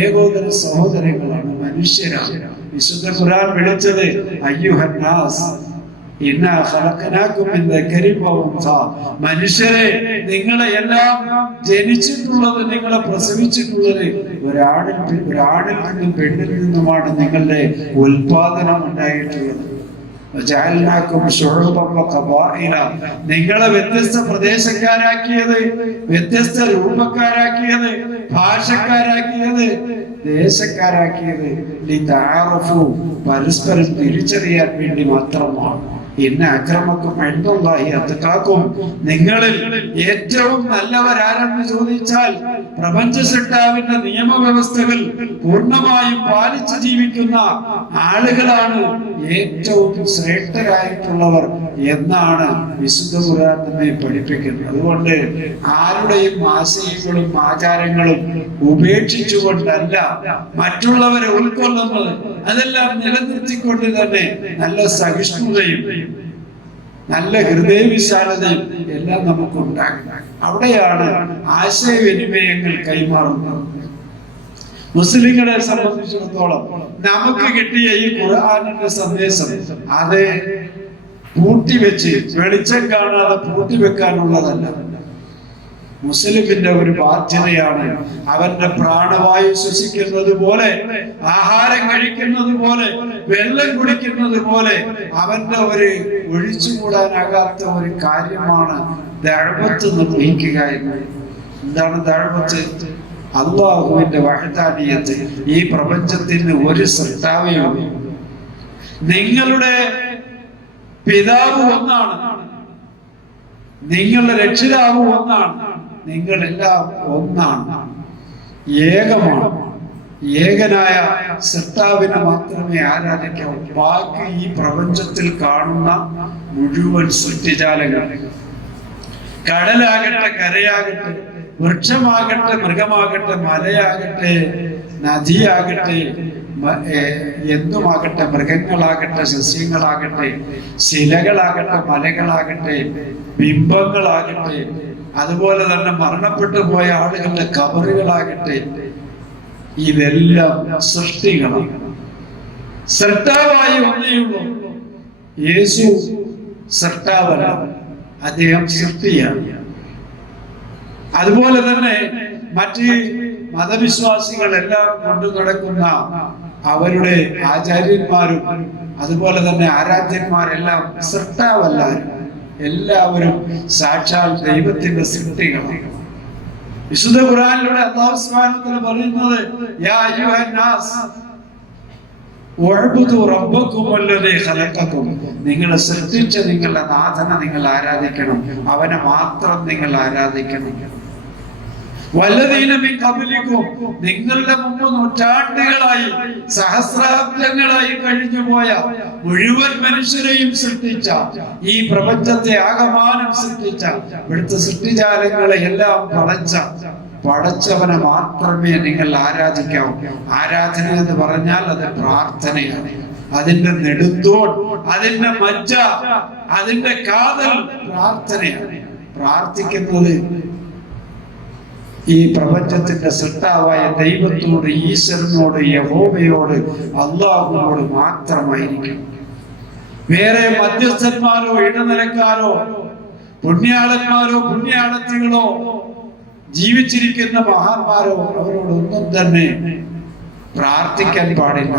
ഏകോദര സഹോദരങ്ങളാണ്, മനുഷ്യരാണ്. വിശുദ്ധ ഖുർആൻ വിളിച്ചത് അയ്യുഹന്നാസ് ഇന്നാ ഖലഖനാകും മിൻ ദക്കരിൻ വ ഉൻസാ. മനുഷ്യരെ, നിങ്ങളെ എല്ലാം ജനിച്ചിട്ടുള്ളത്, നിങ്ങളെ പ്രസവിച്ചിട്ടുള്ളത് ഒരാണിൽ നിന്നും പെണ്ണിൽ നിന്നുമാണ് നിങ്ങളുടെ ഉൽപാദനം ഉണ്ടായിട്ടുള്ളത്. നിങ്ങളെ വ്യത്യസ്ത പ്രദേശക്കാരാക്കിയത്, വ്യത്യസ്ത രൂപക്കാരാക്കിയത്, ഭാഷക്കാരാക്കിയത്, ദേശക്കാരാക്കിയത് പരസ്പരം തിരിച്ചറിയാൻ വേണ്ടി മാത്രമാണ്. ഇന്ന അക്രമക്കും ഇൻദല്ലാഹി അത്ഖാക്കും. നിങ്ങളിൽ ഏറ്റവും നല്ലവരാരെന്ന് ചോദിച്ചാൽ പ്രപഞ്ച സൃഷ്ടാവിന്റെ നിയമവ്യവസ്ഥകൾ പൂർണ്ണമായും പാലിച്ചു ജീവിക്കുന്ന ആളുകളാണ് ഏറ്റവും ശ്രേഷ്ഠരായിട്ടുള്ളവർ എന്നാണ് വിശുദ്ധ ഖുർആൻ നമ്മെ പഠിപ്പിക്കുന്നത്. അതുകൊണ്ട് ആരുടെയും ആശയങ്ങളും ആചാരങ്ങളും ഉപേക്ഷിച്ചുകൊണ്ടല്ല മറ്റുള്ളവരെ ഉൾക്കൊള്ളുന്നത്. അതെല്ലാം നിലനിർത്തിക്കൊണ്ട് തന്നെ നല്ല സഹിഷ്ണുതയും നല്ല ഹൃദയവിശാലതയും എല്ലാം നമുക്കുണ്ടാകും. അവിടെയാണ് ആശയവിനിമയങ്ങൾ കൈമാറുന്നത്. മുസ്ലിങ്ങളെ സംബന്ധിച്ചിടത്തോളം നമുക്ക് കിട്ടിയ ഈ ഖുർആനിന്റെ സന്ദേശം അത് പൂട്ടിവെച്ച് വെളിച്ചം കാണാതെ പൂട്ടിവെക്കാനുള്ളതല്ല. മുസ്ലിമിന്റെ ഒരു ബാധ്യതയാണ് അവന്റെ പ്രാണവായു ശ്വസിക്കുന്നത് പോലെ, ആഹാരം കഴിക്കുന്നത് പോലെ, വെള്ളം കുടിക്കുന്നത് പോലെ അവന്റെ ഒരു ഒഴിച്ചുകൂടാനാകാത്ത ഒരു കാര്യമാണ് ദഅവത്ത് നിർവഹിക്കുക എന്നത്. എന്താണ് ദഅവത്ത്? അല്ലാഹുവിന്റെ വഹദാനിയത്ത്. ഈ പ്രപഞ്ചത്തിന് ഒരു സൃഷ്ടാവേ ഉള്ളൂ. നിങ്ങളുടെ പിതാവ് ഒന്നാണ്, നിങ്ങളുടെ രക്ഷിതാവ് ഒന്നാണ്, നിങ്ങളെല്ലാം ഒന്നാണ്, ഏകമാണ്. ഏകനായ സൃഷ്ടാവിനെ മാത്രമേ ആരാധിക്കാവൂ. ബാക്കി ഈ പ്രപഞ്ചത്തിൽ കാണുന്ന മുഴുവൻ സൃഷ്ടിജാലങ്ങൾ, കടലാകട്ടെ, കരയാകട്ടെ, വൃക്ഷമാകട്ടെ, മൃഗമാകട്ടെ, മലയാകട്ടെ, നദിയാകട്ടെ, എന്തുമാകട്ടെ, മൃഗങ്ങളാകട്ടെ, സസ്യങ്ങളാകട്ടെ, ശിലകളാകട്ടെ, മലകളാകട്ടെ, ബിംബങ്ങളാകട്ടെ, അതുപോലെ തന്നെ മരണപ്പെട്ടു പോയ ആളുകളുടെ കബറുകളാകട്ടെ, ഇതെല്ലാം സൃഷ്ടികളാണ്. സൃഷ്ടാവായി ഒന്നേയുള്ളൂ. യേശു സൃഷ്ടാവല്ല, അദ്ദേഹം സൃഷ്ടിയാണ്. അതുപോലെ തന്നെ മറ്റ് മതവിശ്വാസികളെല്ലാം കൊണ്ടു നടക്കുന്ന അവരുടെ ആചാര്യന്മാരും അതുപോലെ തന്നെ ആരാധ്യന്മാരെല്ലാം സൃഷ്ടാവല്ല, എല്ലാവരും സാക്ഷാൽ ദൈവത്തിന്റെ സൃഷ്ടികളാണ്. വിശുദ്ധ ഖുർആനിലൂടെ അല്ലാഹു സുബ്ഹാനഹു വ തആല പറയുന്നത് യാ അയ്യുഹന്നാസ് വഅബ്ദു റബ്ബക്കും വല്ലദീ ഖലഖക്കും. നിങ്ങളെ സൃഷ്ടിച്ച നിങ്ങളുടെ നാഥനെ നിങ്ങൾ ആരാധിക്കണം, അവനെ മാത്രം നിങ്ങൾ ആരാധിക്കണം. വല്ലദീന മിൻ ഖബലിക്കും, നിങ്ങളുടെ മുമ്പ് നൂറ്റാണ്ടുകളായി സഹസ്രാബ്ദങ്ങളായി കഴിഞ്ഞുപോയ മുഴുവൻ മനുഷ്യരെയും സൃഷ്ടിച്ച, ഈ പ്രപഞ്ചത്തെ ആകമാനം സൃഷ്ടിച്ച, ഇവിടുത്തെ സൃഷ്ടിജാലങ്ങളെ എല്ലാം പടച്ചവനെ മാത്രമേ നിങ്ങൾ ആരാധിക്കാവൂ. ആരാധന എന്ന് പറഞ്ഞാൽ അത് പ്രാർത്ഥനയാണ്. അതിന്റെ നെടുന്തോൺ, അതിന്റെ മജ്ജ, അതിന്റെ കാതൽ പ്രാർത്ഥനയാണ്. പ്രാർത്ഥിക്കുന്നത് ഈ പ്രപഞ്ചത്തിന്റെ സൃഷ്ടാവായ ദൈവത്തോട്, ഈശ്വരനോട്, യഹോവയോട്, അള്ളാഹുവിനോട് മാത്രമായിരിക്കും. വേറെ മധ്യസ്ഥന്മാരോ ഇടനിലക്കാരോ പുണ്യാളന്മാരോ പുണ്യാളത്തികളോ ജീവിച്ചിരിക്കുന്ന മഹാന്മാരോ അവരോടൊന്നും തന്നെ പ്രാർത്ഥിക്കാൻ പാടില്ല.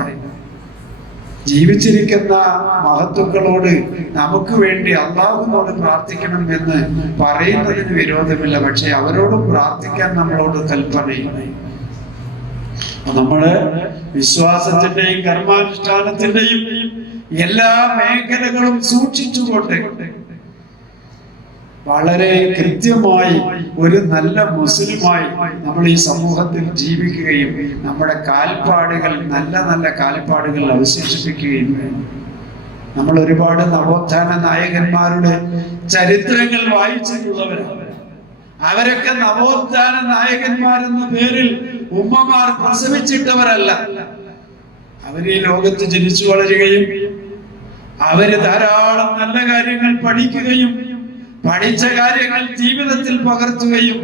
ജീവിച്ചിരിക്കുന്ന മഹത്തുക്കളോട് നമുക്ക് വേണ്ടി അള്ളാഹുവിനോട് പ്രാർത്ഥിക്കണം എന്ന് പറയുന്നതിന് വിരോധമില്ല. പക്ഷെ അവരോടും പ്രാർത്ഥിക്കാൻ നമ്മളോട് കൽപ്പനയില്ല. നമ്മള് വിശ്വാസത്തിന്റെയും കർമാനുഷ്ഠാനത്തിന്റെയും എല്ലാ മേഖലകളും സൂക്ഷിച്ചുകൊണ്ട് വളരെ കൃത്യമായി ഒരു നല്ല മുസ്ലിമായി നമ്മൾ ഈ സമൂഹത്തിൽ ജീവിക്കുകയും നമ്മുടെ കാൽപ്പാടുകൾ നല്ല നല്ല കാൽപ്പാടുകൾ അവശേഷിപ്പിക്കുകയും വേണം. നമ്മൾ ഒരുപാട് നവോത്ഥാന നായകന്മാരുടെ ചരിത്രങ്ങൾ വായിച്ചിട്ടുള്ളവരാണ്. അവരൊക്കെ നവോത്ഥാന നായകന്മാരെന്ന പേരിൽ ഉമ്മമാർ പ്രസവിച്ചിട്ടവരല്ല. അവര് ഈ ലോകത്ത് ജനിച്ചു വളരുകയും അവര് ധാരാളം നല്ല കാര്യങ്ങൾ പഠിക്കുകയും പഠിച്ച കാര്യങ്ങൾ ജീവിതത്തിൽ പകർത്തുകയും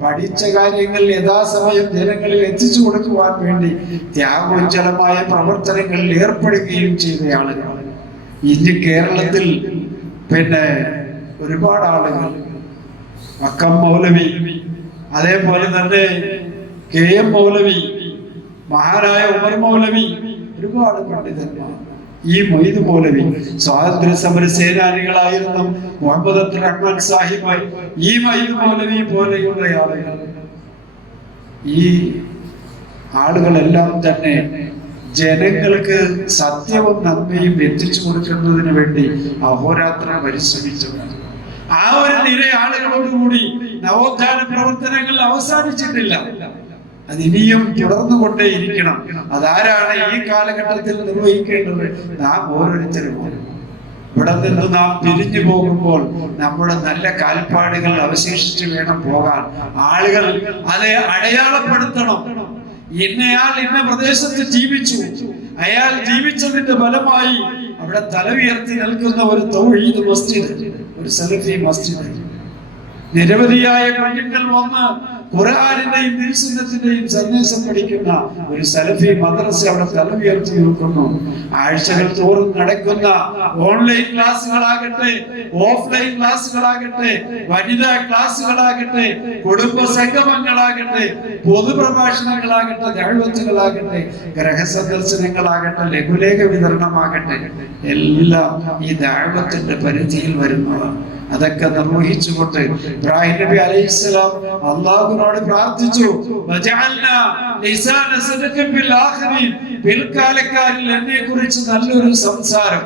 പഠിച്ച കാര്യങ്ങൾ യഥാസമയം ജനങ്ങളിൽ എത്തിച്ചു കൊടുക്കുവാൻ വേണ്ടി ത്യാഗോജ്ജലമായ പ്രവർത്തനങ്ങളിൽ ഏർപ്പെടുകയും ചെയ്ത ആളുകളാണ്. ഇന്ന് കേരളത്തിൽ പിന്നെ ഒരുപാട് ആളുകൾ, മക്കം മൗലവി, അതേപോലെ തന്നെ KM മൗലവി, മഹാനായ ഉമർ മൗലവി, ഒരുപാട് പണ്ഡിതന്മാർ, ഈ മൊയ്ത് മൗലവി, സ്വാതന്ത്ര്യ സമര സേനാനികളായിരുന്ന മുഹമ്മദ് അബ്ദുൽ റഹ്മാൻ സാഹിബ്, ഈ മൊയ്ത് മൗലവി പോലെയുള്ള ആളുകൾ, ഈ ആളുകളെല്ലാം തന്നെ ജനങ്ങൾക്ക് സത്യവും നന്മയും എത്തിച്ചു കൊടുക്കുന്നതിന് വേണ്ടി അഹോരാത്രം പരിശ്രമിച്ചവരാണ്. ആ ഒരു നിര ആളുകളോടുകൂടി നവോത്ഥാന പ്രവർത്തനങ്ങൾ അവസാനിച്ചിട്ടില്ല. അതിനിയും തുടർന്നുകൊണ്ടേയിരിക്കണം. അതാരാണ് ഈ കാലഘട്ടത്തിൽ നിർവഹിക്കേണ്ടത്? നാം ഓരോരുത്തരും. ഇവിടെ നിന്ന് നാം പിരിഞ്ഞു പോകുമ്പോൾ നമ്മുടെ നല്ല കാൽപ്പാടുകൾ അവശേഷിച്ച് വേണം പോകാൻ. ആളുകൾ അതെ അടയാളപ്പെടുത്തണം. ഇന്നയാൾ ഇന്ന പ്രദേശത്ത് ജീവിച്ചു, അയാൾ ജീവിച്ചതിന്റെ ഫലമായി അവിടെ തല ഉയർത്തി നിൽക്കുന്ന ഒരു തൗഹീദ് മസ്ജിദ്, ഒരു സലഫി മസ്ജിദ്, നിരവധിയായ കുഞ്ഞുങ്ങൾ വന്ന് ഖുർആനിന്റെയും തിരുസുന്നത്തിന്റെയും സന്ദേശം പഠിക്കുന്ന ഒരു സലഫി മദ്രസ അവിടെ തല ഉയർത്തി നിൽക്കുന്നു. ആഴ്ചകൾ തോറും നടക്കുന്ന ഓൺലൈൻ ക്ലാസ്സുകളാകട്ടെ, ഓഫ്ലൈൻ ക്ലാസ്സുകളാകട്ടെ, വനിതാ ക്ലാസ്സുകളാകട്ടെ, കുടുംബ സംഗമങ്ങളാകട്ടെ, പൊതുപ്രഭാഷണങ്ങളാകട്ടെ, ദഅവത്തുകളാകട്ടെ, ഗ്രഹസന്ദർശനങ്ങളാകട്ടെ, ലഘുലേഖ വിതരണമാകട്ടെ, എല്ലാം ഈ ദഅവത്തിന്റെ പരിധിയിൽ വരുന്നതാണ്. അതൊക്കെ നിർവഹിച്ചുകൊണ്ട് ഇബ്രാഹിം നബി അലൈഹിസ്സലാം അല്ലാഹുവിനോട് പ്രാർത്ഥിച്ചു, വജഅൽനാ ലിസാന സദഖൻ ഫിൽ ആഖിരീൻ, പിൽക്കാലക്കാരിൽ എന്നെ കുറിച്ച് നല്ലൊരു സംസാരം,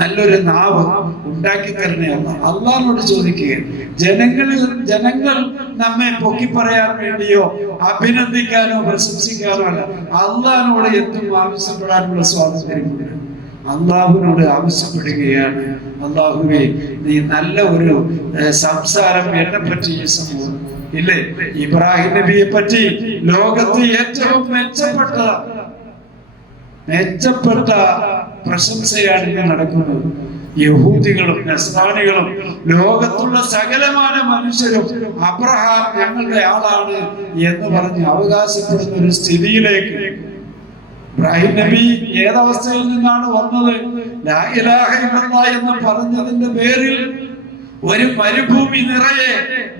നല്ലൊരു നാവ് ഉണ്ടാക്കി തരണേ അല്ലാ. അല്ലാഹുവോട് ചോദിക്കുക. ജനങ്ങൾ നമ്മെ പൊക്കി പറയാൻ വേണ്ടിയോ അഭിനന്ദിക്കാനോ പ്രശംസിക്കാനോ അല്ല, അല്ലാഹുവോട് എന്തും ആവശ്യപ്പെടാനുള്ള സ്വാതന്ത്ര്യമുണ്ട്. അള്ളാഹുവിനോട് ആവശ്യപ്പെടുകയാണ്, അള്ളാഹുവേ നീ നല്ല ഒരു സംസാരം എന്നെ പറ്റി ഈ സമൂഹം ഇല്ലേ. ഇബ്രാഹിം നബിയെ പറ്റി ലോകത്ത് ഏറ്റവും മെച്ചപ്പെട്ട പ്രശംസയാണ് ഇന്ന് നടക്കുന്നത്. യഹൂദികളും നസ്രാനികളും ലോകത്തുള്ള സകലമായ മനുഷ്യരും അബ്രഹാം ഞങ്ങളുടെ ആളാണ് എന്ന് പറഞ്ഞ് അവകാശപ്പെടുന്ന ഒരു സ്ഥിതിയിലേക്ക് ഇബ്രാഹിം നബി ഏതവസ്ഥയിൽ നിന്നാണ് വന്നത്? ലാ ഇലാഹ ഇല്ലല്ലാഹ് എന്ന് പറഞ്ഞതിന്റെ പേരിൽ ഒരു മരുഭൂമി നിറയെ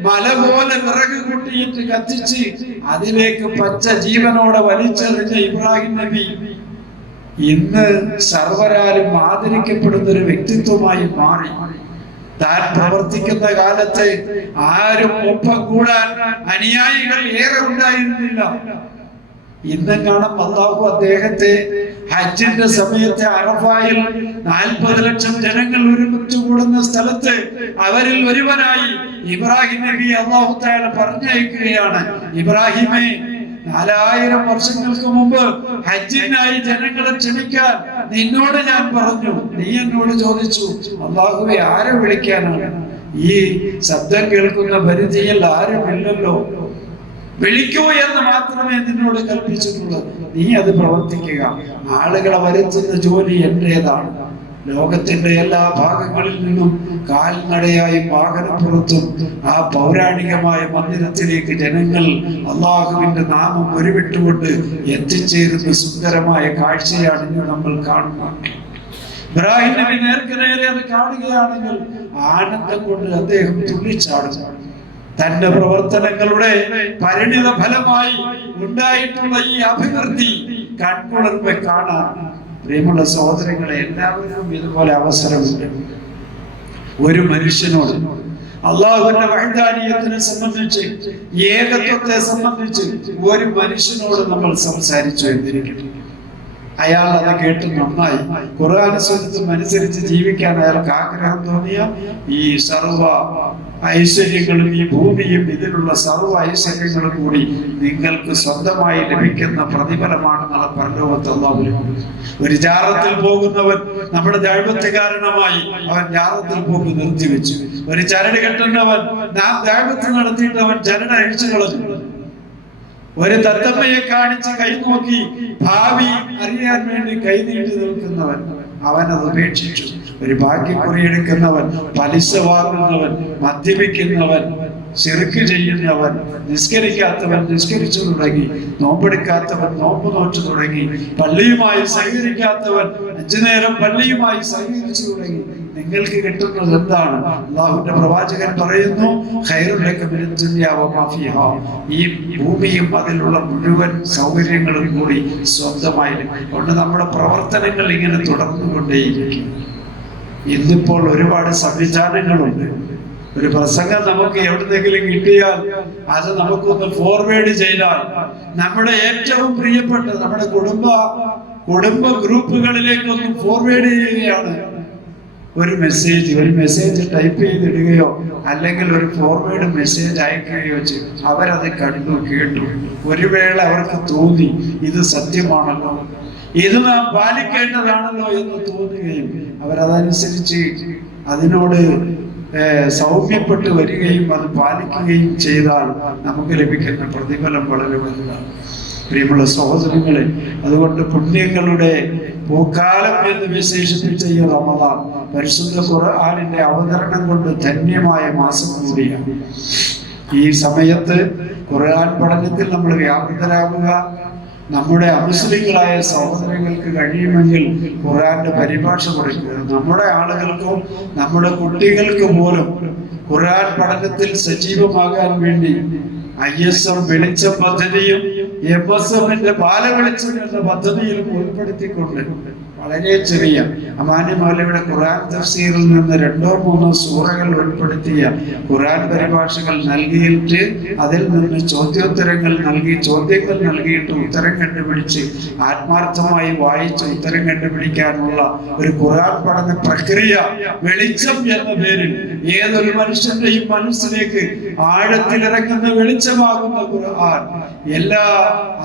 മല പോലെ വിറക് കൂട്ടിയിട്ട് കത്തിച്ച് അതിലേക്ക് പച്ച ജീവനോടെ വലിച്ചെറിഞ്ഞ ഇബ്രാഹിം നബി ഇന്ന് സർവരാലും ആദരിക്കപ്പെടുന്ന ഒരു വ്യക്തിത്വമായി മാറി. താൻ പ്രവർത്തിക്കുന്ന കാലത്ത് ആരും ഒപ്പം കൂടാൻ അനുയായികൾ ഏറെ ഉണ്ടായിരുന്നില്ല. ഇന്നെങ്ങാണം അല്ലാഹു അദ്ദേഹത്തെ ഹജ്ജിന്റെ സമയത്ത് അറഫായിൽ 40 ലക്ഷം ജനങ്ങൾ ഒരുമിച്ച് കൂടുന്ന സ്ഥലത്ത് അവരിൽ ഒരുവനായി ഇബ്രാഹിം നബി അല്ലാഹു തആല പറഞ്ഞയക്കുകയാണ്. ഇബ്രാഹിമേ, 4000 വർഷങ്ങൾക്ക് മുമ്പ് ഹജ്ജിനായി ജനങ്ങളെ ക്ഷണിക്കാൻ നിന്നോട് ഞാൻ പറഞ്ഞു. നീ എന്നോട് ചോദിച്ചു, അല്ലാഹുവേ ആരെ വിളിക്കാനാണ്? ഈ ശബ്ദം കേൾക്കുന്ന പരിധിയിൽ ആരുമില്ലല്ലോ. വിളിക്കൂ എന്ന് മാത്രമേ നിന്നോട് കൽപ്പിച്ചിട്ടുള്ളൂ. നീ അത് പ്രവർത്തിക്കുക. ആളുകളെ വരുത്തുന്ന ജോലി എന്റേതാണ്. ലോകത്തിന്റെ എല്ലാ ഭാഗങ്ങളിൽ നിന്നും കാൽനടയായി വാഹനപ്പുറത്തും ആ പൗരാണികമായ മന്ദിരത്തിലേക്ക് ജനങ്ങൾ അള്ളാഹുവിന്റെ നാമം ഉരുവിട്ടുകൊണ്ട് എത്തിച്ചേരുന്ന സുന്ദരമായ കാഴ്ചയാണ് ഇന്ന് നമ്മൾ കാണുന്നത്. ഇബ്രാഹിം നബി നേർക്കുനേരെ അത് കാണുകയാണെങ്കിൽ ആനന്ദം കൊണ്ട് അദ്ദേഹം തുള്ളിച്ചാടും. തന്റെ പ്രവർത്തനങ്ങളുടെ പരിണിത ഫലമായി ഉണ്ടായിട്ടുള്ള ഈ അഭിവൃദ്ധി കൺകുളിർമെ കാണാൻ പ്രിയമുള്ള സഹോദരങ്ങളെ, എല്ലാവർക്കും ഇതുപോലെ അവസരമുണ്ട്. ഒരു മനുഷ്യനോട് അള്ളാഹുവിന്റെ വഹദാനിയത്തിനെ സംബന്ധിച്ച്, ഏകത്വത്തെ സംബന്ധിച്ച് ഒരു മനുഷ്യനോട് നമ്മൾ സംസാരിച്ചു എന്നിരിക്കട്ടെ. അയാൾ അത് കേട്ട് നന്നായി ഖുർആൻ സുന്നത്തും അനുസരിച്ച് ജീവിക്കാൻ അയാൾക്ക് ആഗ്രഹം തോന്നിയ ഈ സർവ ഐശ്വര്യങ്ങളും ഈ ഭൂമിയും ഇതിലുള്ള സർവ്വ ഐശ്വര്യങ്ങളും കൂടി നിങ്ങൾക്ക് സ്വന്തമായി ലഭിക്കുന്ന പ്രതിഫലമാണ് നാളെ പരലോകത്ത് അല്ലാഹു. ഒരു ജാറത്തിൽ പോകുന്നവൻ നമ്മുടെ ദൈവത്തെ കാരണമായി അവൻ ജാറത്തിൽ പോക്ക് നിർത്തിവെച്ചു. ഒരു ചരട് കെട്ടുന്നവൻ നാം ദൈവത്തെ നടത്തിയിട്ട് അവൻ ചരട് അഴിച്ചു കളഞ്ഞു. ഒരു തത്തമ്മയെ കാണിച്ച് കൈ നോക്കി ഭാവി അറിയാൻ വേണ്ടി കൈനീട്ടി നിൽക്കുന്നവൻ അവനത് ഉപേക്ഷിച്ചു. ഒരു ഭാഗ്യക്കുറി എടുക്കുന്നവൻ, പലിശ വാങ്ങുന്നവൻ, മദ്യപിക്കുന്നവൻ, ശിർക്ക് ചെയ്യുന്നവൻ, നിസ്കരിക്കാത്തവൻ നിസ്കരിച്ചു തുടങ്ങി, നോമ്പെടുക്കാത്തവൻ നോമ്പ് നോറ്റു തുടങ്ങി, പള്ളിയുമായി സഹകരിക്കാത്തവൻ 5 നേരം പള്ളിയുമായി സഹകരിച്ചു തുടങ്ങി. നിങ്ങൾക്ക് കിട്ടുന്നത് എന്താണ്? അല്ലാഹുവിന്റെ പ്രവാചകൻ പറയുന്നു, ഖൈറുൽ ലക മിനദ് ദുനിയ വമാ ഫീഹാ. ഈ ഭൂമിയും അതിലുള്ള മുഴുവൻ സൗകര്യങ്ങളും കൂടി സ്വന്തമായി. അതുകൊണ്ട് നമ്മുടെ പ്രവർത്തനങ്ങൾ ഇങ്ങനെ തുടർന്നുകൊണ്ടേയിരിക്കും. ഇന്നിപ്പോൾ ഒരുപാട് സംവിധാനങ്ങളുണ്ട്. ഒരു പ്രസംഗം നമുക്ക് എവിടെന്നെങ്കിലും കിട്ടിയാൽ അത് നമുക്കൊന്ന് ഫോർവേഡ് ചെയ്താൽ നമ്മുടെ ഏറ്റവും പ്രിയപ്പെട്ട നമ്മുടെ കുടുംബ ഗ്രൂപ്പുകളിലേക്കൊന്ന് ഫോർവേഡ് ചെയ്യുകയാണ്. ഒരു മെസ്സേജ് ടൈപ്പ് ചെയ്തിടുകയോ അല്ലെങ്കിൽ ഒരു ഫോർവേഡ് മെസ്സേജ് അയക്കുകയോ ചെയ്യും. അവരത് കണ്ടു കേട്ടു. ഒരു വേള അവർക്ക് തോന്നി ഇത് സത്യമാണല്ലോ, ഇത് നാം പാലിക്കേണ്ടതാണല്ലോ എന്ന് തോന്നുകയും അവരതനുസരിച്ച് അതിനോട് സൗമ്യപ്പെട്ട് വരികയും അത് പാലിക്കുകയും ചെയ്താൽ നമുക്ക് ലഭിക്കുന്ന പ്രതിഫലം വളരെ വലുതാണ്. പ്രിയമുള്ള സഹോദരങ്ങളെ, അതുകൊണ്ട് പുണ്യങ്ങളുടെ പൂക്കാലം എന്ന് വിശേഷിപ്പിച്ച ഈ റമദാൻ പരിശുദ്ധ ഖുർആനിന്റെ അവതരണം കൊണ്ട് ധന്യമായ മാസം കൂടിയാണ്. ഈ സമയത്ത് ഖുർആൻ പഠനത്തിൽ നമ്മൾ വ്യാപൃതരാകുക. നമ്മുടെ അമുസ്ലിങ്ങളായ സഹോദരങ്ങൾക്ക് കഴിയുമെങ്കിൽ ഖുർആന്റെ പരിഭാഷ കൊടുക്കുക. നമ്മുടെ ആളുകൾക്കും നമ്മുടെ കുട്ടികൾക്ക് പോലും ഖുർആൻ പഠനത്തിൽ സജീവമാകാൻ വേണ്ടി ISM വെളിച്ചം പദ്ധതിയും MSMന്റെ ബാലവെളിച്ചം എന്ന പദ്ധതിയിലും ഉൾപ്പെടുത്തിക്കൊണ്ട് വളരെ ചെറിയ അമാനി മൗലവിയുടെ ഖുർആൻ തഫ്സീറിൽ നിന്ന് 2-3 സൂറകൾ ഉൾപ്പെടുത്തിയ ഖുർആൻ പരിഭാഷകൾ നൽകിയിട്ട് അതിൽ നിന്ന് ചോദ്യോത്തരങ്ങൾ നൽകി, ചോദ്യങ്ങൾ നൽകിയിട്ട് ഉത്തരം കണ്ടുപിടിച്ച് ആത്മാർത്ഥമായി വായിച്ച് ഉത്തരം കണ്ടുപിടിക്കാനുള്ള ഒരു ഖുർആൻ പഠന പ്രക്രിയ വെളിച്ചം എന്ന പേരിൽ ഏതൊരു മനുഷ്യന്റെയും മനസ്സിലേക്ക് ആഴത്തിലിറങ്ങുന്ന വെളിച്ചമാകുന്ന ഖുർആൻ, എല്ലാ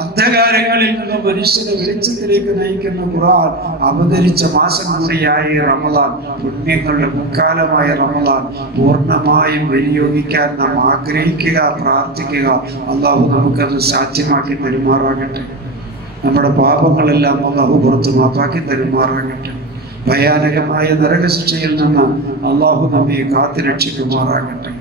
അന്ധകാരങ്ങളിൽ നിന്നും മനുഷ്യനെ വെളിച്ചത്തിലേക്ക് നയിക്കുന്ന ഖുർആൻ അവതരിച്ച മാസം കൂടിയായി റമദാൻ. പുണ്യങ്ങളുടെ മുക്കാലമായ റമദാൻ പൂർണ്ണമായും വിനിയോഗിക്കാൻ നാം ആഗ്രഹിക്കുക, പ്രാർത്ഥിക്കുക. അല്ലാഹു നമുക്കത് സാധ്യമാക്കി തരുമാറാകട്ടെ. നമ്മുടെ പാപങ്ങളെല്ലാം അല്ലാഹു പുറത്തു മാപ്പാക്കി തരുമാറാകട്ടെ. ഭയാനകമായ നരകശിക്ഷയിൽ നിന്ന് അല്ലാഹു നമ്മെ കാത്തുരക്ഷിക്കുമാറാകട്ടെ.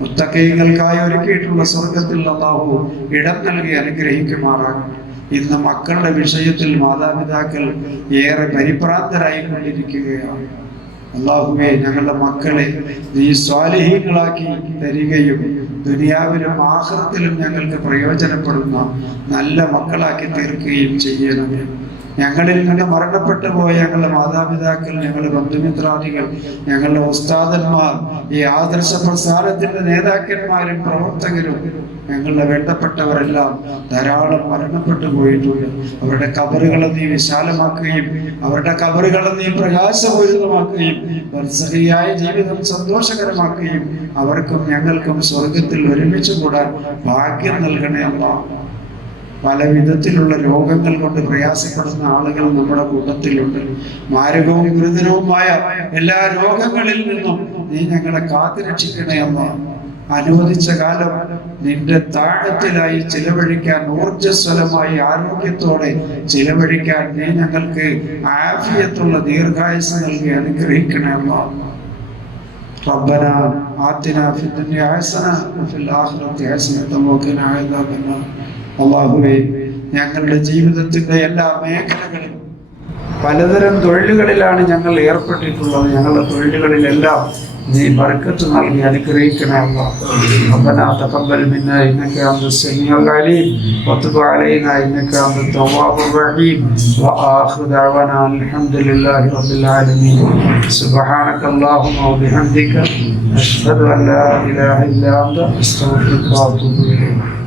മുത്തഖീങ്ങൾക്കായി ഒരുക്കിയിട്ടുള്ള സ്വർഗത്തിൽ അല്ലാഹു ഇടം നൽകി അനുഗ്രഹിക്കുമാറാകട്ടെ. ഇന്ന് മക്കളുടെ വിഷയത്തിൽ മാതാപിതാക്കൾ ഏറെ പരിഭ്രാന്തരായി കൊണ്ടിരിക്കുകയാണ്. അല്ലാഹുവേ, ഞങ്ങളുടെ മക്കളെ നീ സ്വാലിഹീങ്ങളാക്കി തരികയും ദുനിയാവിലും ആഖിറത്തിലും ഞങ്ങൾക്ക് പ്രയോജനപ്പെടുന്ന നല്ല മക്കളാക്കി തീർക്കുകയും ചെയ്യണമേ. ഞങ്ങളിൽ നിന്ന് മരണപ്പെട്ടു പോയ ഞങ്ങളുടെ മാതാപിതാക്കൾ, ഞങ്ങളുടെ ബന്ധുമിത്രാദികൾ, ഞങ്ങളുടെ ഉസ്താദന്മാർ, ഈ ആദർശ പ്രസ്ഥാനത്തിന്റെ നേതാക്കന്മാരും പ്രവർത്തകരും, ഞങ്ങളുടെ വേണ്ടപ്പെട്ടവരെല്ലാം ധാരാളം മരണപ്പെട്ടു പോയിട്ടുണ്ട്. അവരുടെ ഖബറുകളെ നീ വിശാലമാക്കുകയും അവരുടെ ഖബറുകളെ നീ പ്രകാശപൂരിതമാക്കുകയും ബർസഖിയായ ജീവിതം സന്തോഷകരമാക്കുകയും അവർക്കും ഞങ്ങൾക്കും സ്വർഗത്തിൽ ഒരുമിച്ച് കൂടാൻ ഭാഗ്യം നൽകണേ അല്ലാഹ്. പല വിധത്തിലുള്ള രോഗങ്ങൾ കൊണ്ട് പ്രയാസപ്പെടുന്ന ആളുകൾ നമ്മുടെ കൂട്ടത്തിലുണ്ട്. മാരകവും ഗുരുതരവുമായ എല്ലാ രോഗങ്ങളിൽ നിന്നും നീ ഞങ്ങളെ കാത്തുരക്ഷിക്കണേ അല്ലാഹ്. അനുവദിച്ച കാലം നിന്റെ താഴത്തിലായി ചിലവഴിക്കാൻ, ഊർജ്ജസ്വലമായി ആരോഗ്യത്തോടെ ചിലവഴിക്കാൻ നീ ഞങ്ങൾക്ക് ആഫിയത്തുള്ള ദീർഘായുസ് നൽകി അനുഗ്രഹിക്കണേ അല്ലാഹ്. ربنا آتنا في الدنيا حسنة وفي الآخرة حسنة وقنا عذاب النار. അല്ലാഹുവേ, ഞങ്ങളുടെ ജീവിതത്തിന്റെ എല്ലാ മേഖലകളിലും പലതരം തൊഴിലുകളിലാണ് ഞങ്ങൾ ഏർപ്പെട്ടിട്ടുള്ളത്. ഞങ്ങളുടെ തൊഴിലുകളിലെല്ലാം നീ ബർക്കത്ത് നൽകി അനുഗ്രഹിക്കണേ അല്ലാഹ്. ربنا تقبل منا إنك أنت السميع العليم وتب علينا إنك أنت التواب الرحيم وآخر دعوانا الحمد لله رب العالمين. سبحانك اللهم وبحمدك أشهد أن لا إله إلا أنت أستغفرك وأتوب إليك.